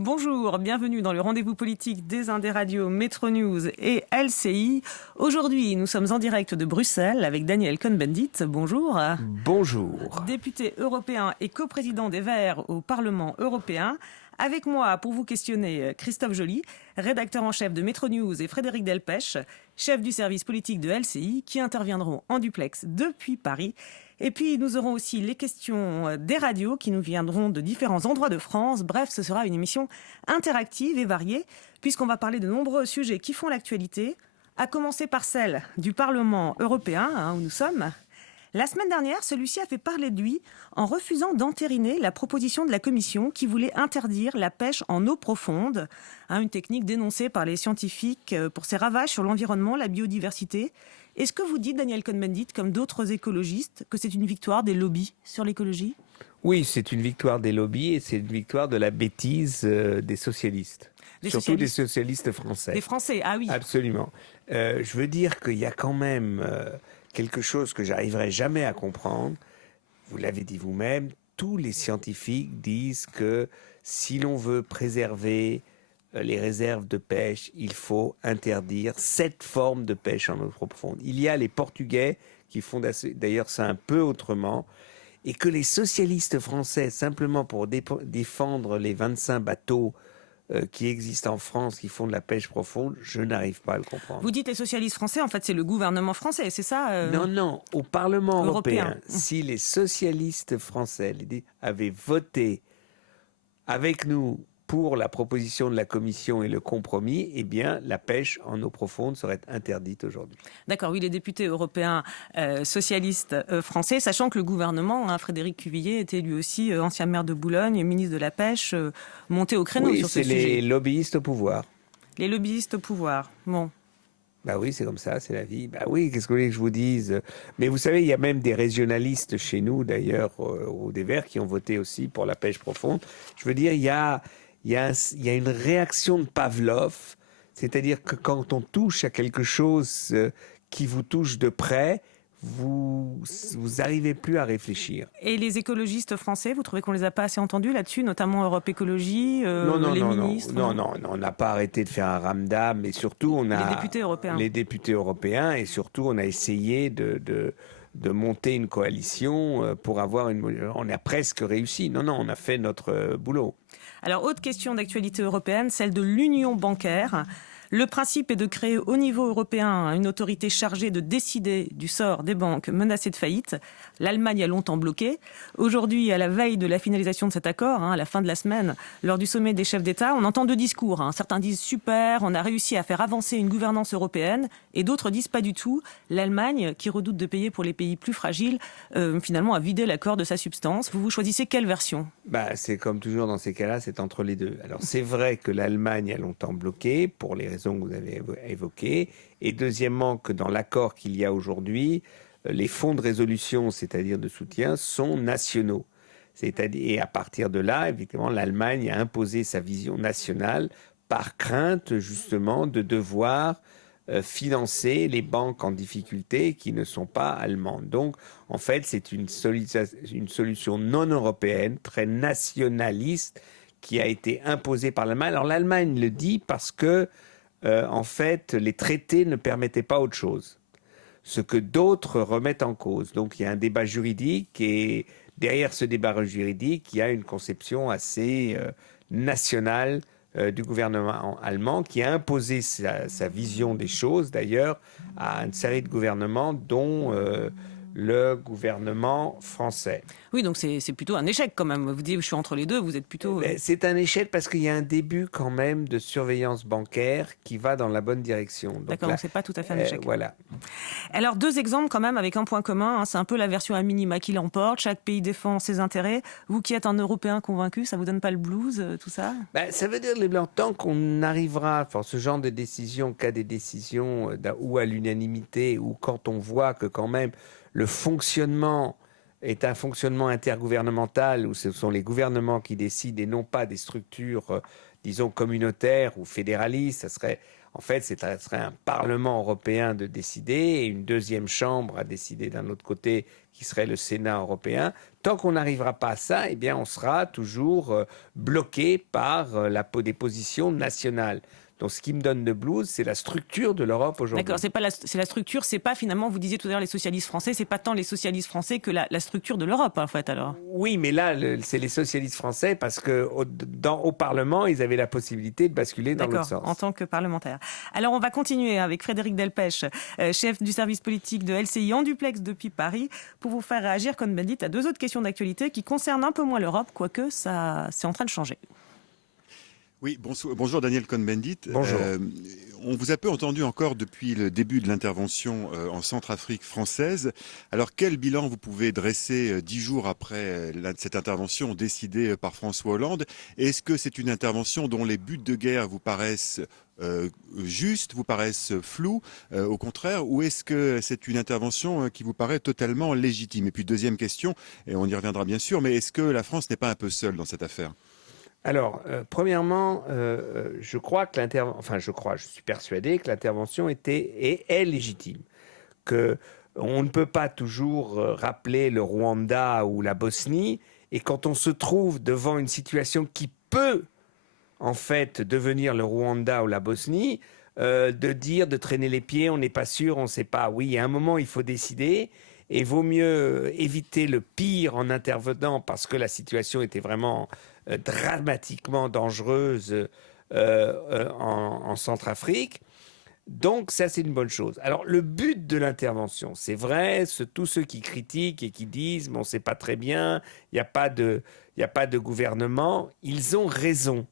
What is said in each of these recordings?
Bonjour, bienvenue dans le rendez-vous politique des Indes radios Métro News et LCI. Aujourd'hui, nous sommes en direct de Bruxelles avec Daniel Cohn-Bendit. Bonjour. Bonjour. Député européen et coprésident des Verts au Parlement européen. Avec moi pour vous questionner Christophe Joly, rédacteur en chef de Métro News, et Frédéric Delpech, chef du service politique de LCI, qui interviendront en duplex depuis Paris. Et puis nous aurons aussi les questions des radios qui nous viendront de différents endroits de France. Bref, ce sera une émission interactive et variée, puisqu'on va parler de nombreux sujets qui font l'actualité, à commencer par celle du Parlement européen, où nous sommes. La semaine dernière, celui-ci a fait parler de lui en refusant d'entériner la proposition de la Commission qui voulait interdire la pêche en eau profonde, une technique dénoncée par les scientifiques pour ses ravages sur l'environnement, la biodiversité. Est-ce que vous dites, Daniel Cohn-Bendit, comme d'autres écologistes, que c'est une victoire des lobbies sur l'écologie ? Oui, c'est une victoire des lobbies et c'est une victoire de la bêtise des socialistes. Surtout des socialistes français. Des Français, ah oui. Absolument. Je veux dire qu'il y a quand même quelque chose que j'arriverai jamais à comprendre. Vous l'avez dit vous-même, tous les scientifiques disent que si l'on veut préserver les réserves de pêche, il faut interdire cette forme de pêche en eau profonde. Il y a les Portugais qui font d'ailleurs ça un peu autrement, et que les socialistes français, simplement pour défendre les 25 bateaux qui existent en France, qui font de la pêche profonde, je n'arrive pas à le comprendre. Vous dites les socialistes français, en fait c'est le gouvernement français, c'est ça Non, au Parlement européen, si les socialistes français avaient voté avec nous pour la proposition de la Commission et le compromis, eh bien, la pêche en eau profonde serait interdite aujourd'hui. D'accord, oui, les députés européens socialistes français, sachant que le gouvernement, Frédéric Cuvillier, était lui aussi ancien maire de Boulogne, ministre de la Pêche, monté au créneau sur ce sujet. Oui, c'est les lobbyistes au pouvoir. Les lobbyistes au pouvoir, bon. Bah oui, c'est comme ça, c'est la vie. Bah oui, qu'est-ce que vous voulez que je vous dise ? Mais vous savez, il y a même des régionalistes chez nous, d'ailleurs, ou des Verts, qui ont voté aussi pour la pêche profonde. Je veux dire, il y a une réaction de Pavlov, c'est-à-dire que quand on touche à quelque chose qui vous touche de près, vous n'arrivez plus à réfléchir. Et les écologistes français, vous trouvez qu'on les a pas assez entendus là-dessus, notamment Europe Écologie, les ministres ? Non, on n'a pas arrêté de faire un ramdam, mais surtout on a... Les députés européens. Et surtout on a essayé de monter une coalition pour avoir une... On a presque réussi. Non, on a fait notre boulot. Alors, autre question d'actualité européenne, celle de l'union bancaire. Le principe est de créer au niveau européen une autorité chargée de décider du sort des banques menacées de faillite. L'Allemagne a longtemps bloqué. Aujourd'hui, à la veille de la finalisation de cet accord, à la fin de la semaine, lors du sommet des chefs d'État, on entend deux discours. Certains disent super, on a réussi à faire avancer une gouvernance européenne, et d'autres disent pas du tout. L'Allemagne, qui redoute de payer pour les pays plus fragiles, finalement a vidé l'accord de sa substance. Vous choisissez quelle version ? C'est comme toujours dans ces cas-là, c'est entre les deux. Alors c'est vrai que l'Allemagne a longtemps bloqué pour les raisons que vous avez évoquées, et deuxièmement que dans l'accord qu'il y a aujourd'hui, les fonds de résolution, c'est-à-dire de soutien, sont nationaux. Et à partir de là, évidemment, l'Allemagne a imposé sa vision nationale par crainte justement de devoir financer les banques en difficulté qui ne sont pas allemandes. Donc, en fait, c'est une solution non européenne, très nationaliste, qui a été imposée par l'Allemagne. Alors, l'Allemagne le dit parce que, en fait, les traités ne permettaient pas autre chose. Ce que d'autres remettent en cause. Donc, il y a un débat juridique et derrière ce débat juridique, il y a une conception assez nationale du gouvernement allemand qui a imposé sa vision des choses, d'ailleurs, à une série de gouvernements, dont le gouvernement français. Oui, donc c'est plutôt un échec quand même. Vous dites, je suis entre les deux, vous êtes plutôt... C'est un échec parce qu'il y a un début quand même de surveillance bancaire qui va dans la bonne direction. D'accord, donc c'est pas tout à fait un échec. Voilà. Alors, deux exemples quand même avec un point commun. C'est un peu la version à minima qui l'emporte. Chaque pays défend ses intérêts. Vous qui êtes un Européen convaincu, ça vous donne pas le blues, tout ça ? Ça veut dire, les Blancs, tant qu'on arrivera, ce genre de décision, cas des décisions ou à l'unanimité, ou quand on voit que quand même le fonctionnement est un fonctionnement intergouvernemental où ce sont les gouvernements qui décident et non pas des structures, disons, communautaires ou fédéralistes, ça serait un Parlement européen de décider et une deuxième chambre à décider d'un autre côté qui serait le Sénat européen. Tant qu'on n'arrivera pas à ça, eh bien, on sera toujours bloqué par des positions nationales. Donc, ce qui me donne le blues, c'est la structure de l'Europe aujourd'hui. D'accord, c'est la structure, c'est pas finalement, vous disiez tout à l'heure les socialistes français, c'est pas tant les socialistes français que la structure de l'Europe, en fait, alors. Oui, mais là, c'est les socialistes français parce qu'au Parlement, ils avaient la possibilité de basculer dans l'autre sens. D'accord, en tant que parlementaire. Alors, on va continuer avec Frédéric Delpech, chef du service politique de LCI en duplex depuis Paris, pour vous faire réagir, Cohn-Bendit, à deux autres questions d'actualité qui concernent un peu moins l'Europe, quoique ça, c'est en train de changer. Oui, bonjour Daniel Cohn-Bendit. Bonjour. On vous a peu entendu encore depuis le début de l'intervention en Centrafrique française. Alors quel bilan vous pouvez dresser 10 jours après cette intervention décidée par François Hollande? Est-ce que c'est une intervention dont les buts de guerre vous paraissent justes, vous paraissent flous, au contraire, ou est-ce que c'est une intervention qui vous paraît totalement légitime? Et puis deuxième question, et on y reviendra bien sûr, mais est-ce que la France n'est pas un peu seule dans cette affaire? Alors, premièrement, je suis persuadé que l'intervention est légitime, que on ne peut pas toujours rappeler le Rwanda ou la Bosnie, et quand on se trouve devant une situation qui peut en fait devenir le Rwanda ou la Bosnie, de traîner les pieds, on n'est pas sûr, on ne sait pas. Oui, à un moment, il faut décider. Et vaut mieux éviter le pire en intervenant parce que la situation était vraiment dramatiquement dangereuse en Centrafrique. Donc ça, c'est une bonne chose. Alors le but de l'intervention, c'est vrai, tous ceux qui critiquent et qui disent bon, c'est pas très bien, il n'y a pas de gouvernement, ils ont raison.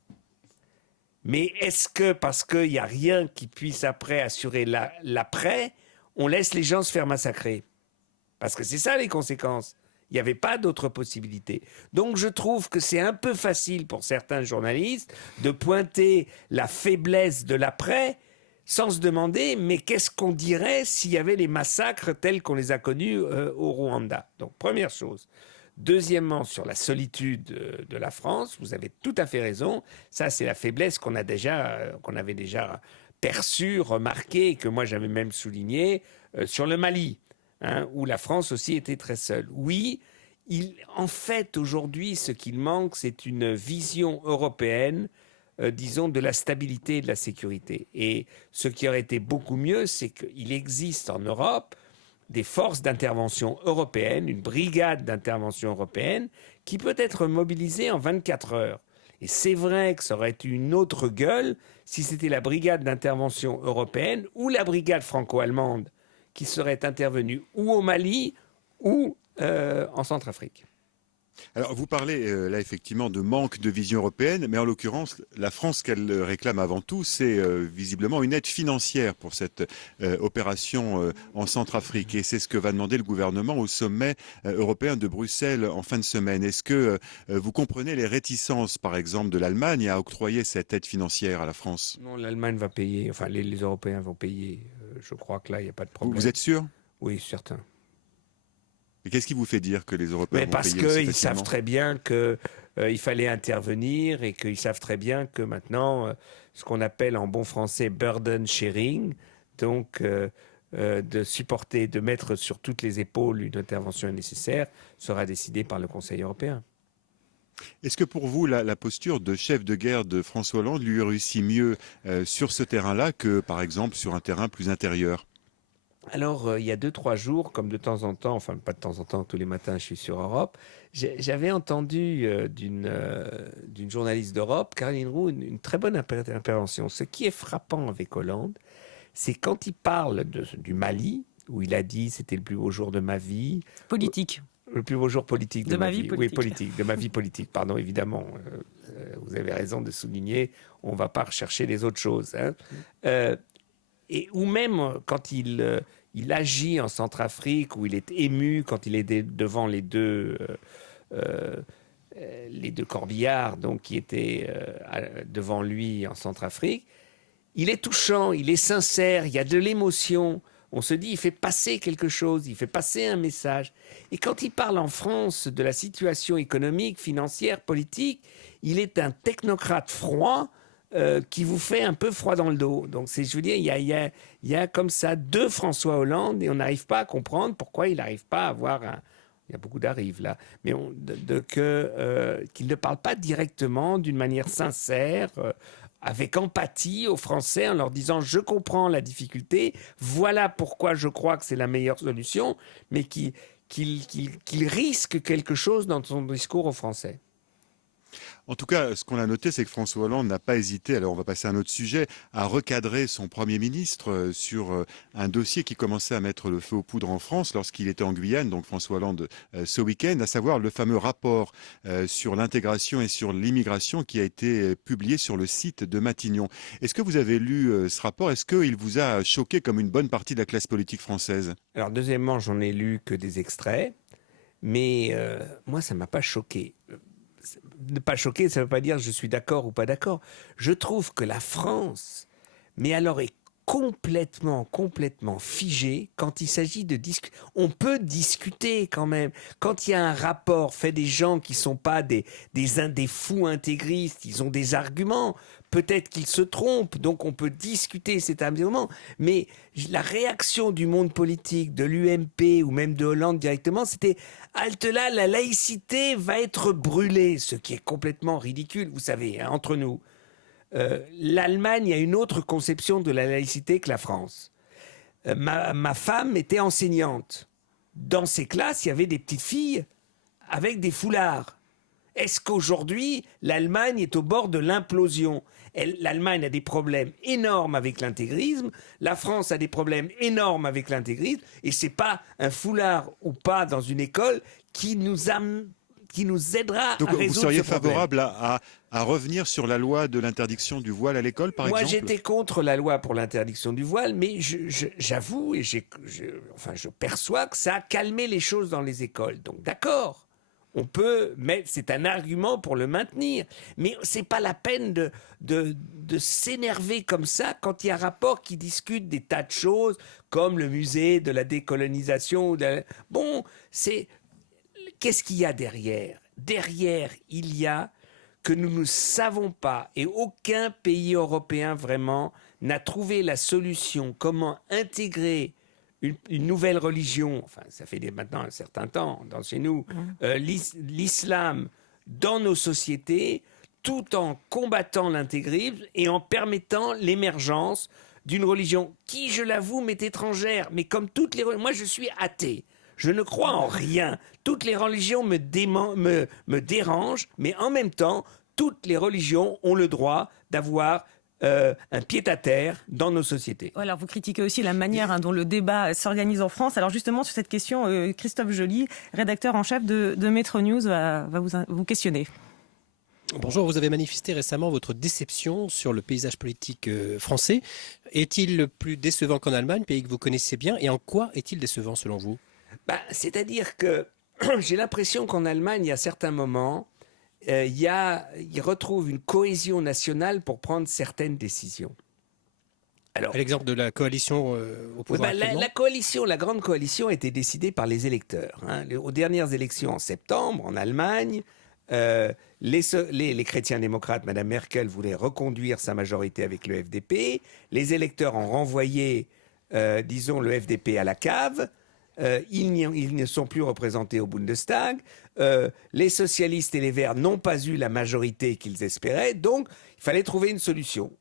Mais est-ce que parce qu'il n'y a rien qui puisse après assurer l'après, on laisse les gens se faire massacrer? Parce que c'est ça les conséquences. Il n'y avait pas d'autre possibilité. Donc je trouve que c'est un peu facile pour certains journalistes de pointer la faiblesse de l'après sans se demander mais qu'est-ce qu'on dirait s'il y avait les massacres tels qu'on les a connus au Rwanda. Donc première chose. Deuxièmement, sur la solitude de la France, vous avez tout à fait raison. Ça, c'est la faiblesse qu'on avait déjà perçue, remarquée, et que moi j'avais même souligné sur le Mali. Où la France aussi était très seule. Oui, en fait, aujourd'hui, ce qu'il manque, c'est une vision européenne, disons, de la stabilité et de la sécurité. Et ce qui aurait été beaucoup mieux, c'est qu'il existe en Europe des forces d'intervention européennes, une brigade d'intervention européenne, qui peut être mobilisée en 24 heures. Et c'est vrai que ça aurait eu une autre gueule si c'était la brigade d'intervention européenne ou la brigade franco-allemande qui serait intervenu ou au Mali ou en Centrafrique. Alors vous parlez là effectivement de manque de vision européenne, mais en l'occurrence, la France qu'elle réclame avant tout, c'est visiblement une aide financière pour cette opération en Centrafrique. Et c'est ce que va demander le gouvernement au sommet européen de Bruxelles en fin de semaine. Est-ce que vous comprenez les réticences, par exemple, de l'Allemagne à octroyer cette aide financière à la France? Non, l'Allemagne va payer, enfin les Européens vont payer. Je crois que là, il n'y a pas de problème. Vous êtes sûr? Oui, certain. Et qu'est-ce qui vous fait dire que les Européens vont payer aussi facilement? Parce qu'ils savent très bien qu'il fallait intervenir et qu'ils savent très bien que maintenant, ce qu'on appelle en bon français burden sharing, donc de supporter, de mettre sur toutes les épaules une intervention nécessaire, sera décidé par le Conseil européen. Est-ce que pour vous, la posture de chef de guerre de François Hollande lui réussit mieux sur ce terrain-là que, par exemple, sur un terrain plus intérieur? Alors, il y a 2-3 jours, comme de temps en temps, enfin pas de temps en temps, tous les matins je suis sur Europe, j'avais entendu d'une journaliste d'Europe, Caroline Roux, une très bonne intervention. Ce qui est frappant avec Hollande, c'est quand il parle du Mali, où il a dit c'était le plus beau jour de ma vie. Politique. Le plus beau jour politique de ma vie. Oui, politique, de ma vie politique, pardon, évidemment. Vous avez raison de souligner, on ne va pas rechercher les autres choses. Ou même quand il agit en Centrafrique, où il est ému, quand il est devant les deux corbillards donc, qui étaient devant lui en Centrafrique, il est touchant, il est sincère, il y a de l'émotion. on se dit, il fait passer quelque chose, il fait passer un message. Et quand il parle en France de la situation économique, financière, politique, il est un technocrate froid qui vous fait un peu froid dans le dos. Donc, je veux dire, il y a comme ça deux François Hollande et on n'arrive pas à comprendre pourquoi il n'arrive pas à avoir un... Il y a beaucoup d'arrives là, mais qu'il ne parle pas directement, d'une manière sincère, avec empathie aux Français, en leur disant « je comprends la difficulté, voilà pourquoi je crois que c'est la meilleure solution », mais qu'il risque quelque chose dans son discours aux Français. En tout cas, ce qu'on a noté, c'est que François Hollande n'a pas hésité, alors on va passer à un autre sujet, à recadrer son Premier ministre sur un dossier qui commençait à mettre le feu aux poudres en France lorsqu'il était en Guyane, donc François Hollande, ce week-end, à savoir le fameux rapport sur l'intégration et sur l'immigration qui a été publié sur le site de Matignon. Est-ce que vous avez lu ce rapport? Est-ce qu'il vous a choqué comme une bonne partie de la classe politique française? Alors, deuxièmement, j'en ai lu que des extraits, mais moi, ça ne m'a pas choqué. Ne pas choquer, ça ne veut pas dire je suis d'accord ou pas d'accord. Je trouve que la France, mais alors est complètement figée quand il s'agit de discuter. On peut discuter quand même. Quand il y a un rapport fait des gens qui ne sont pas des fous intégristes, ils ont des arguments. Peut-être qu'ils se trompent, donc on peut discuter cet argument. Mais la réaction du monde politique, de l'UMP ou même de Hollande directement, c'était « halte là, la laïcité va être brûlée », ce qui est complètement ridicule, vous savez, hein, entre nous. L'Allemagne a une autre conception de la laïcité que la France. Ma femme était enseignante. Dans ses classes, il y avait des petites filles avec des foulards. Est-ce qu'aujourd'hui, l'Allemagne est au bord de l'implosion ? L'Allemagne a des problèmes énormes avec l'intégrisme, la France a des problèmes énormes avec l'intégrisme, et c'est pas un foulard ou pas dans une école qui nous aidera donc, à résoudre ce problème. vous seriez favorable à revenir sur la loi de l'interdiction du voile à l'école, par exemple ? Moi, j'étais contre la loi pour l'interdiction du voile, mais j'avoue et je perçois que ça a calmé les choses dans les écoles. Donc, d'accord. On peut mettre, c'est un argument pour le maintenir, mais c'est pas la peine de s'énerver comme ça quand il y a un rapport qui discute des tas de choses, comme le musée de la décolonisation. Bon, qu'est-ce qu'il y a derrière ? Derrière, il y a que nous ne savons pas, et aucun pays européen vraiment n'a trouvé la solution comment intégrer une nouvelle religion, enfin ça fait maintenant un certain temps chez nous, l'islam dans nos sociétés, tout en combattant l'intégrisme et en permettant l'émergence d'une religion qui, je l'avoue, m'est étrangère. Mais comme toutes les religions, moi je suis athée, je ne crois en rien. Toutes les religions me dérangent, mais en même temps, toutes les religions ont le droit d'avoir un pied-à-terre dans nos sociétés. Alors vous critiquez aussi la manière dont le débat s'organise en France. Alors justement, sur cette question, Christophe Joly, rédacteur en chef de Métro News, va vous questionner. Bonjour, vous avez manifesté récemment votre déception sur le paysage politique français. Est-il plus décevant qu'en Allemagne, pays que vous connaissez bien, et en quoi est-il décevant selon vous ? C'est-à-dire que j'ai l'impression qu'en Allemagne, à certains moments, ils retrouvent une cohésion nationale pour prendre certaines décisions. Alors, à l'exemple de la coalition au pouvoir actuellement. La grande coalition a été décidée par les électeurs. Aux dernières élections en septembre, en Allemagne, les chrétiens démocrates, Mme Merkel, voulaient reconduire sa majorité avec le FDP. Les électeurs ont renvoyé, le FDP à la cave. Ils ne sont plus représentés au Bundestag. Les socialistes et les Verts n'ont pas eu la majorité qu'ils espéraient. Donc, il fallait trouver une solution.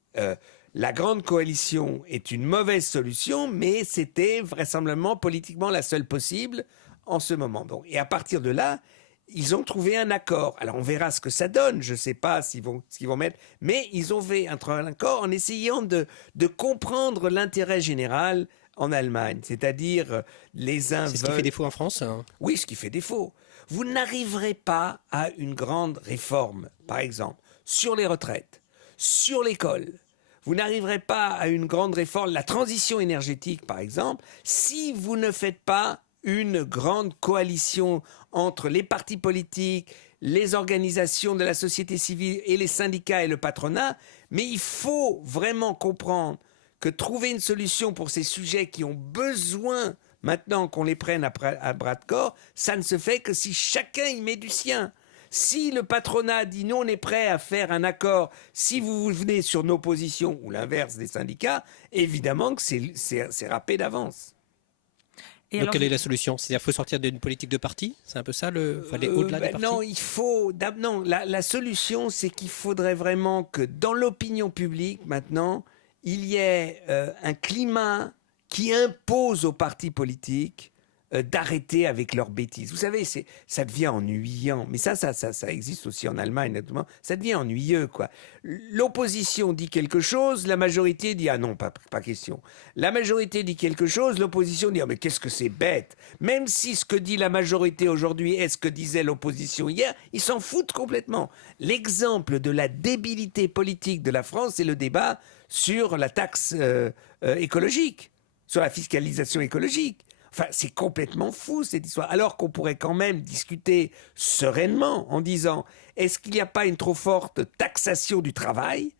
La grande coalition est une mauvaise solution, mais c'était vraisemblablement politiquement la seule possible en ce moment. Donc, et à partir de là, ils ont trouvé un accord. Alors, on verra ce que ça donne. Je ne sais pas ce qu'ils vont mettre. Mais ils ont fait un accord en essayant de comprendre l'intérêt général en Allemagne, c'est-à-dire les uns C'est ce qui fait défaut en France, hein. Oui, ce qui fait défaut. Vous n'arriverez pas à une grande réforme, par exemple, sur les retraites, sur l'école. Vous n'arriverez pas à une grande réforme, la transition énergétique, par exemple, si vous ne faites pas une grande coalition entre les partis politiques, les organisations de la société civile et les syndicats et le patronat. Mais il faut vraiment comprendre que trouver une solution pour ces sujets qui ont besoin maintenant qu'on les prenne à bras de corps, ça ne se fait que si chacun y met du sien. Si le patronat dit nous on est prêt à faire un accord, si vous venez sur nos positions ou l'inverse des syndicats, évidemment que c'est râpé d'avance. Et Donc alors, quelle est la solution? C'est-à-dire qu'il faut sortir d'une politique de parti? C'est un peu ça, aller au-delà des partis? Non, la solution, c'est qu'il faudrait vraiment que dans l'opinion publique, maintenant, il y ait un climat qui impose aux partis politiques d'arrêter avec leurs bêtises. Vous savez, ça devient ennuyant. Mais ça existe aussi en Allemagne, notamment. Ça devient ennuyeux, quoi. L'opposition dit quelque chose, la majorité dit « Ah non, pas question ». La majorité dit quelque chose, l'opposition dit « Ah mais qu'est-ce que c'est bête ». Même si ce que dit la majorité aujourd'hui est ce que disait l'opposition hier, ils s'en foutent complètement. L'exemple de la débilité politique de la France, c'est le débat sur la taxe écologique, sur la fiscalisation écologique. Enfin, c'est complètement fou cette histoire. Alors qu'on pourrait quand même discuter sereinement en disant est-ce qu'il n'y a pas une trop forte taxation du travail,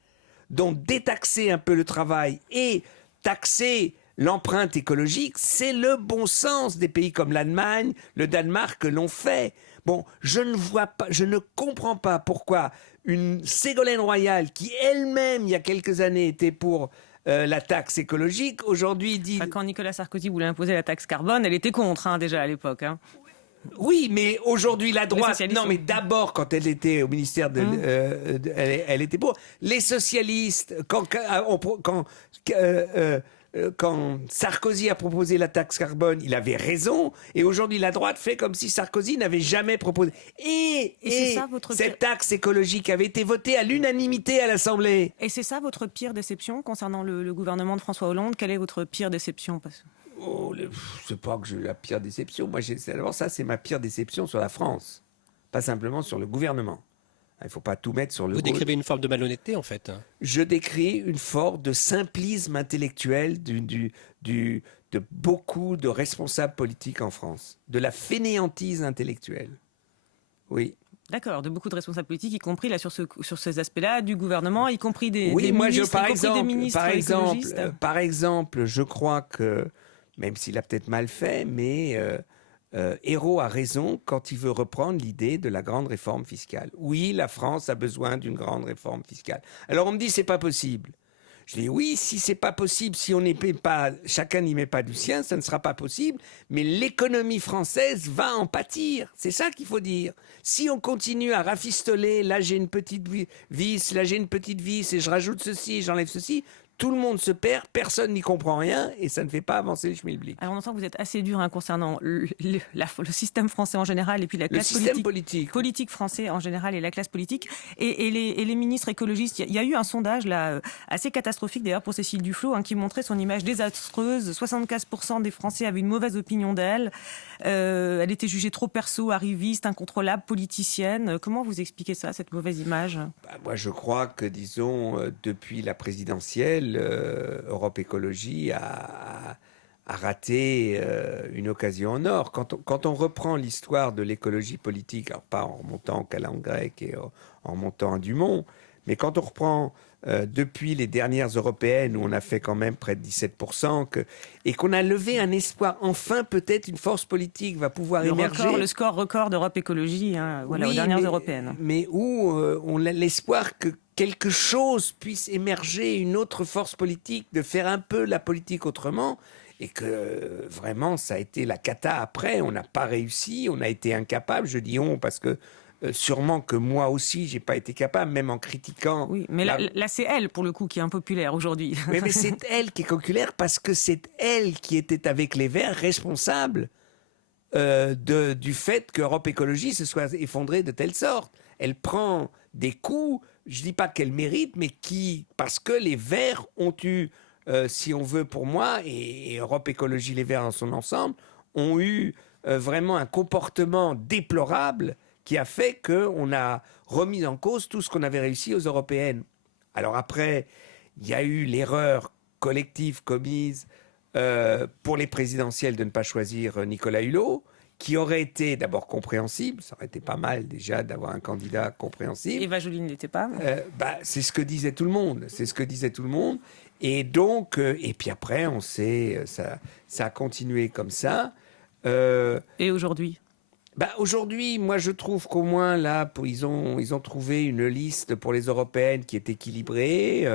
donc détaxer un peu le travail et taxer l'empreinte écologique, c'est le bon sens des pays comme l'Allemagne, le Danemark que l'on fait. Bon, je ne comprends pas pourquoi une Ségolène Royal qui elle-même il y a quelques années était pour la taxe écologique, aujourd'hui dit... Quand Nicolas Sarkozy voulait imposer la taxe carbone, elle était contre déjà à l'époque. Oui, mais aujourd'hui la droite... Les Non, mais d'abord, quand elle était au ministère elle était pour. Les socialistes, quand Sarkozy a proposé la taxe carbone, il avait raison. Et aujourd'hui, la droite fait comme si Sarkozy n'avait jamais proposé. Et cette taxe écologique avait été votée à l'unanimité à l'Assemblée. Et c'est ça votre pire déception concernant le gouvernement de François Hollande? Quelle est votre pire déception? C'est pas que j'ai la pire déception. Moi, d'abord, ça, c'est ma pire déception sur la France. Pas simplement sur le gouvernement. Il ne faut pas tout mettre sur le... Vous décrivez une forme de malhonnêteté, en fait. Je décris une forme de simplisme intellectuel de beaucoup de responsables politiques en France. De la fainéantise intellectuelle. Oui. D'accord, de beaucoup de responsables politiques, y compris là, sur ces aspects-là, du gouvernement, y compris des oui, ministres, par exemple, je crois que, même s'il a peut-être mal fait, mais... Hérault a raison quand il veut reprendre l'idée de la grande réforme fiscale. Oui, la France a besoin d'une grande réforme fiscale. Alors on me dit c'est pas possible. Je dis oui, si c'est pas possible, si on n'y met pas, chacun n'y met pas du sien, ça ne sera pas possible. Mais l'économie française va en pâtir. C'est ça qu'il faut dire. Si on continue à rafistoler, là j'ai une petite vis, là j'ai une petite vis et je rajoute ceci, j'enlève ceci. Tout le monde se perd, personne n'y comprend rien et ça ne fait pas avancer le schmilblick. Alors on entend que vous êtes assez dur concernant le système français en général et puis la classe politique français en général et la classe politique et les ministres écologistes. Il y a eu un sondage là assez catastrophique d'ailleurs pour Cécile Duflot qui montrait son image désastreuse. 75% des Français avaient une mauvaise opinion d'elle. Elle était jugée trop perso, arriviste, incontrôlable, politicienne. Comment vous expliquez ça, cette mauvaise image? Moi je crois que disons depuis la présidentielle, Europe Écologie a raté une occasion en or. Quand on reprend l'histoire de l'écologie politique, alors pas en remontant au calendrier grec et en remontant à Dumont, mais quand on reprend depuis les dernières européennes où on a fait quand même près de 17%, et qu'on a levé un espoir, enfin peut-être une force politique va pouvoir émerger. Le score record d'Europe Écologie, aux dernières européennes. Mais où on a l'espoir que quelque chose puisse émerger, une autre force politique, de faire un peu la politique autrement, et que vraiment ça a été la cata après, on n'a pas réussi, on a été incapable, je dis on parce que sûrement que moi aussi, j'ai pas été capable, même en critiquant... Oui, mais là c'est elle, pour le coup, qui est impopulaire aujourd'hui. Mais c'est elle qui est populaire parce que c'est elle qui était avec les Verts responsable du fait qu'Europe Écologie se soit effondrée de telle sorte. Elle prend des coups, je dis pas qu'elle mérite, mais parce que les Verts ont eu, si on veut pour moi, et Europe Écologie, les Verts dans son ensemble, ont eu vraiment un comportement déplorable qui a fait qu'on a remis en cause tout ce qu'on avait réussi aux européennes. Alors après, il y a eu l'erreur collective commise pour les présidentielles de ne pas choisir Nicolas Hulot, qui aurait été d'abord compréhensible. Ça aurait été pas mal déjà d'avoir un candidat compréhensible. Eva Joly ne l'était pas. C'est ce que disait tout le monde. C'est ce que disait tout le monde. Et donc, et puis après, on sait, ça a continué comme ça. Et aujourd'hui? Aujourd'hui, moi, je trouve qu'au moins, là, ils ont trouvé une liste pour les européennes qui est équilibrée,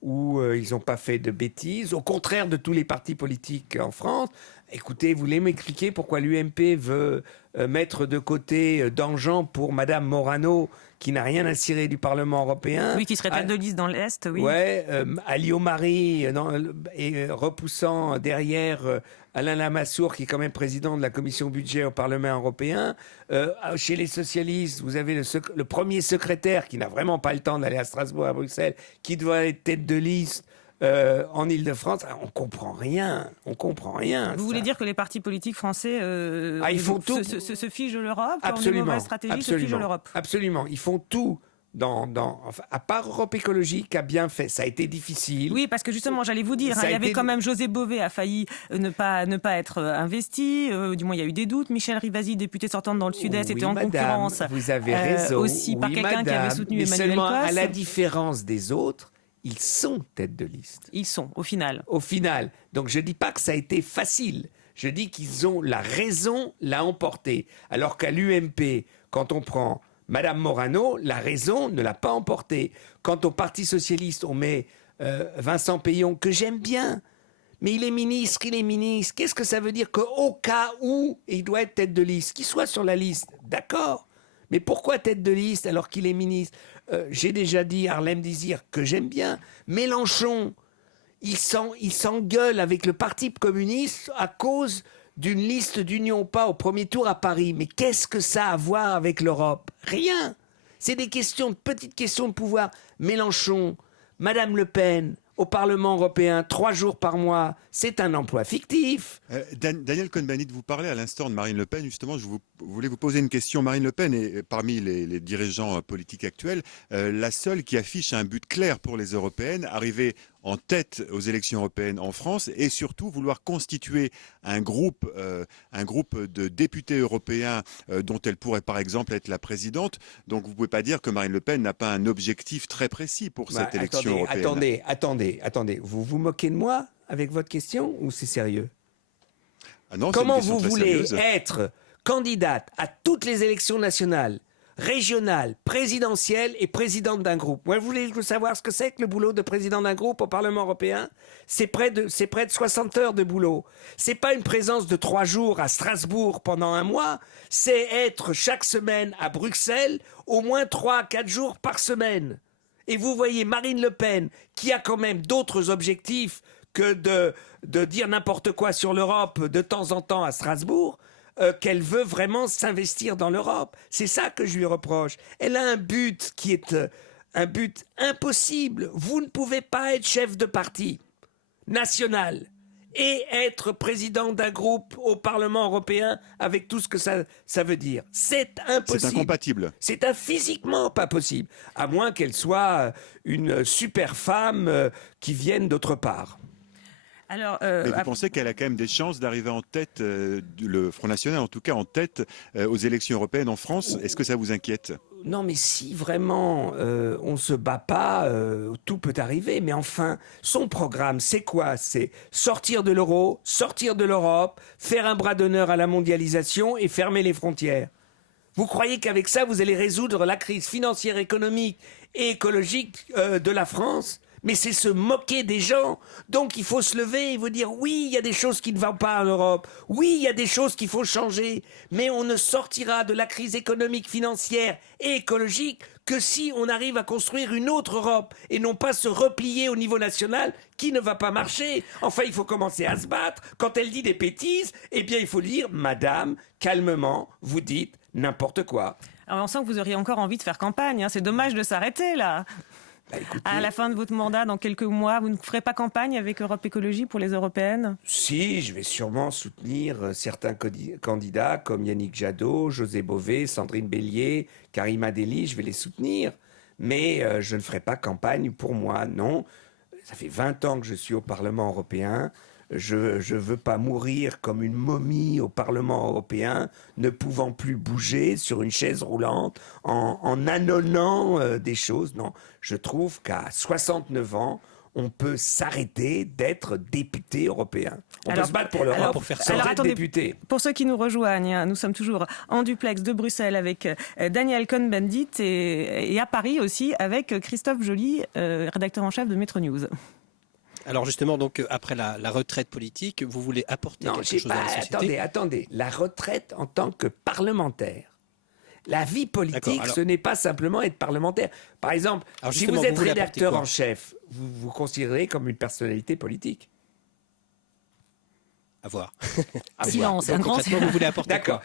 où ils n'ont pas fait de bêtises, au contraire de tous les partis politiques en France. Écoutez, vous voulez m'expliquer pourquoi l'UMP veut mettre de côté Danjean pour Madame Morano, qui n'a rien à cirer du Parlement européen? Oui, qui serait tête de liste dans l'Est, oui. Ouais, Alliot-Marie, et repoussant derrière Alain Lamassoure, qui est quand même président de la commission budget au Parlement européen. Chez les socialistes, vous avez le premier secrétaire qui n'a vraiment pas le temps d'aller à Strasbourg, à Bruxelles, qui doit être tête de liste en Ile-de-France. On comprend rien. On comprend rien. Vous voulez dire que les partis politiques français ils font tout se figent de l'Europe? Absolument. Mauvaise stratégie, se figent de l'Europe. Absolument. Ils font tout. À part Europe Écologique a bien fait, ça a été difficile. Oui, parce que justement, j'allais vous dire, il y avait quand même José Bové a failli ne pas être investi. Du moins, il y a eu des doutes. Michel Rivasi, député sortante dans le Sud-Est, était en concurrence. Vous avez raison. Aussi par quelqu'un qui avait soutenu mais Emmanuel seulement, Cos. à la différence des autres, ils sont tête de liste. Ils sont, au final. Au final. Donc, je ne dis pas que ça a été facile. Je dis qu'ils ont la raison l'a emporté. Alors qu'à l'UMP, quand on prend Madame Morano, la raison ne l'a pas emporté. Quant au Parti socialiste, on met Vincent Peillon, que j'aime bien. Mais il est ministre. Qu'est-ce que ça veut dire qu'au cas où il doit être tête de liste, qu'il soit sur la liste, d'accord. Mais pourquoi tête de liste alors qu'il est ministre? J'ai déjà dit Harlem Désir, que j'aime bien. Mélenchon, il s'engueule avec le Parti communiste à cause d'une liste d'union pas au premier tour à Paris. Mais qu'est-ce que ça a à voir avec l'Europe? Rien. C'est des petites questions de pouvoir. Mélenchon, Madame Le Pen, au Parlement européen, 3 jours par mois, c'est un emploi fictif. Daniel Cohn-Bendit, vous parlez à l'instant de Marine Le Pen. Justement, je voulais vous poser une question. Marine Le Pen est parmi les dirigeants politiques actuels la seule qui affiche un but clair pour les européennes, arriver en tête aux élections européennes en France et surtout vouloir constituer un groupe de députés européens dont elle pourrait par exemple être la présidente. Donc vous ne pouvez pas dire que Marine Le Pen n'a pas un objectif très précis pour cette élection européenne. Attendez. Vous vous moquez de moi avec votre question ou c'est sérieux? Non, comment vous voulez être candidate à toutes les élections nationales, régionale, présidentielle et présidente d'un groupe? Moi, vous voulez savoir ce que c'est que le boulot de président d'un groupe au Parlement européen? C'est près de 60 heures de boulot. C'est pas une présence de 3 jours à Strasbourg pendant un mois. C'est être chaque semaine à Bruxelles au moins 3 à 4 jours par semaine. Et vous voyez Marine Le Pen, qui a quand même d'autres objectifs que de dire n'importe quoi sur l'Europe de temps en temps à Strasbourg, qu'elle veut vraiment s'investir dans l'Europe. C'est ça que je lui reproche. Elle a un but qui est un but impossible. Vous ne pouvez pas être chef de parti national et être président d'un groupe au Parlement européen avec tout ce que ça veut dire. C'est impossible. C'est incompatible. C'est physiquement pas possible, à moins qu'elle soit une super femme qui vienne d'autre part. Alors, mais vous pensez qu'elle a quand même des chances d'arriver en tête, le Front National en tout cas, en tête aux élections européennes en France? Est-ce que ça vous inquiète? Non, mais si vraiment on ne se bat pas, tout peut arriver. Mais enfin, son programme, c'est quoi? C'est sortir de l'euro, sortir de l'Europe, faire un bras d'honneur à la mondialisation et fermer les frontières. Vous croyez qu'avec ça, vous allez résoudre la crise financière, économique et écologique de la France? Mais c'est se moquer des gens. Donc il faut se lever et vous dire oui, il y a des choses qui ne vont pas en Europe. Oui, il y a des choses qu'il faut changer. Mais on ne sortira de la crise économique, financière et écologique que si on arrive à construire une autre Europe et non pas se replier au niveau national qui ne va pas marcher. Enfin, il faut commencer à se battre. Quand elle dit des bêtises, eh bien il faut dire madame, calmement, vous dites n'importe quoi. Alors on sent que vous auriez encore envie de faire campagne. Hein. C'est dommage de s'arrêter là. Écoutez, à la fin de votre mandat, dans quelques mois, vous ne ferez pas campagne avec Europe Écologie pour les européennes? Si, je vais sûrement soutenir certains candidats comme Yannick Jadot, José Bové, Sandrine Bélier, Karima Delli, je vais les soutenir. Mais je ne ferai pas campagne pour moi, non. Ça fait 20 ans que je suis au Parlement européen. je veux pas mourir comme une momie au Parlement européen, ne pouvant plus bouger sur une chaise roulante, en ânonnant des choses. Non, je trouve qu'à 69 ans, on peut s'arrêter d'être député européen. On peut se battre pour l'Europe, pour faire ça. sans Alors, être attendez, député. Pour ceux qui nous rejoignent, nous sommes toujours en duplex de Bruxelles avec Daniel Cohn-Bendit et à Paris aussi avec Christophe Joly, rédacteur en chef de Metro News. Alors justement, donc après la retraite politique, vous voulez apporter Non, quelque chose à la société. attendez. La retraite en tant que parlementaire. La vie politique, D'accord, alors- ce n'est pas simplement être parlementaire. Par exemple, Alors si justement, vous êtes vous voulez apporter rédacteur quoi en chef, vous vous considérez comme une personnalité politique. À voir. Silence, Donc, un grand concrètement, vous voulez apporter D'accord.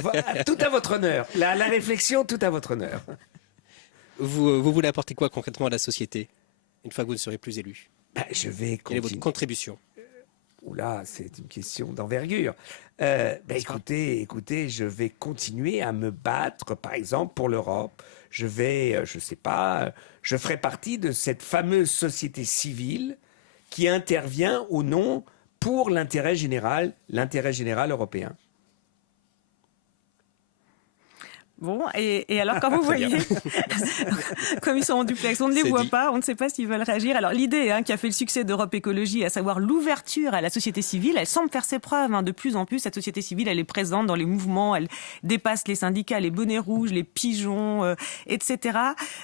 quoi Tout à votre honneur. La réflexion, tout à votre honneur. vous voulez apporter quoi concrètement à la société une fois que vous ne serez plus élu? Je vais Quelle est votre continuer. contribution? Oula, c'est une question d'envergure. Écoutez, je vais continuer à me battre, par exemple, pour l'Europe. Je vais, je sais pas, je ferai partie de cette fameuse société civile qui intervient au nom pour l'intérêt général européen. Bon, et alors quand vous Très bien. voyez, comme ils sont en duplex, on ne les C'est voit dit. pas, on ne sait pas s'ils veulent réagir. Alors l'idée qui a fait le succès d'Europe Écologie, à savoir l'ouverture à la société civile, elle semble faire ses preuves. De plus en plus, cette société civile, elle est présente dans les mouvements, elle dépasse les syndicats, les bonnets rouges, les pigeons, etc.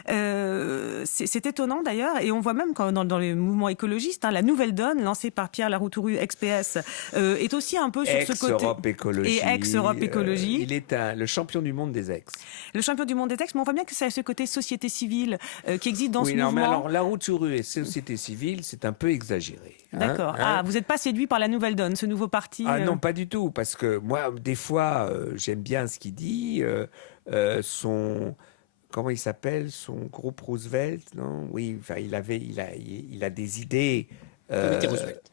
C'est étonnant d'ailleurs, et on voit même quand, dans les mouvements écologistes, la nouvelle donne, lancée par Pierre Laroutouru, ex-PS, est aussi un peu sur ce côté... Ex-Europe Écologie. Et ex-Europe Écologie. Il est le champion du monde des ex. Le champion du monde des textes, mais on voit bien que c'est ce côté société civile qui existe dans Oui, ce non, mais mouvement. alors, Laroutouru et société civile, c'est un peu exagéré. D'accord. Vous n'êtes pas séduit par la Nouvelle Donne, ce nouveau parti Ah non, pas du tout, parce que moi, des fois, j'aime bien ce qu'il dit. Comment il s'appelle, son groupe Roosevelt, non? Oui, enfin, il a des idées. Comité Roosevelt.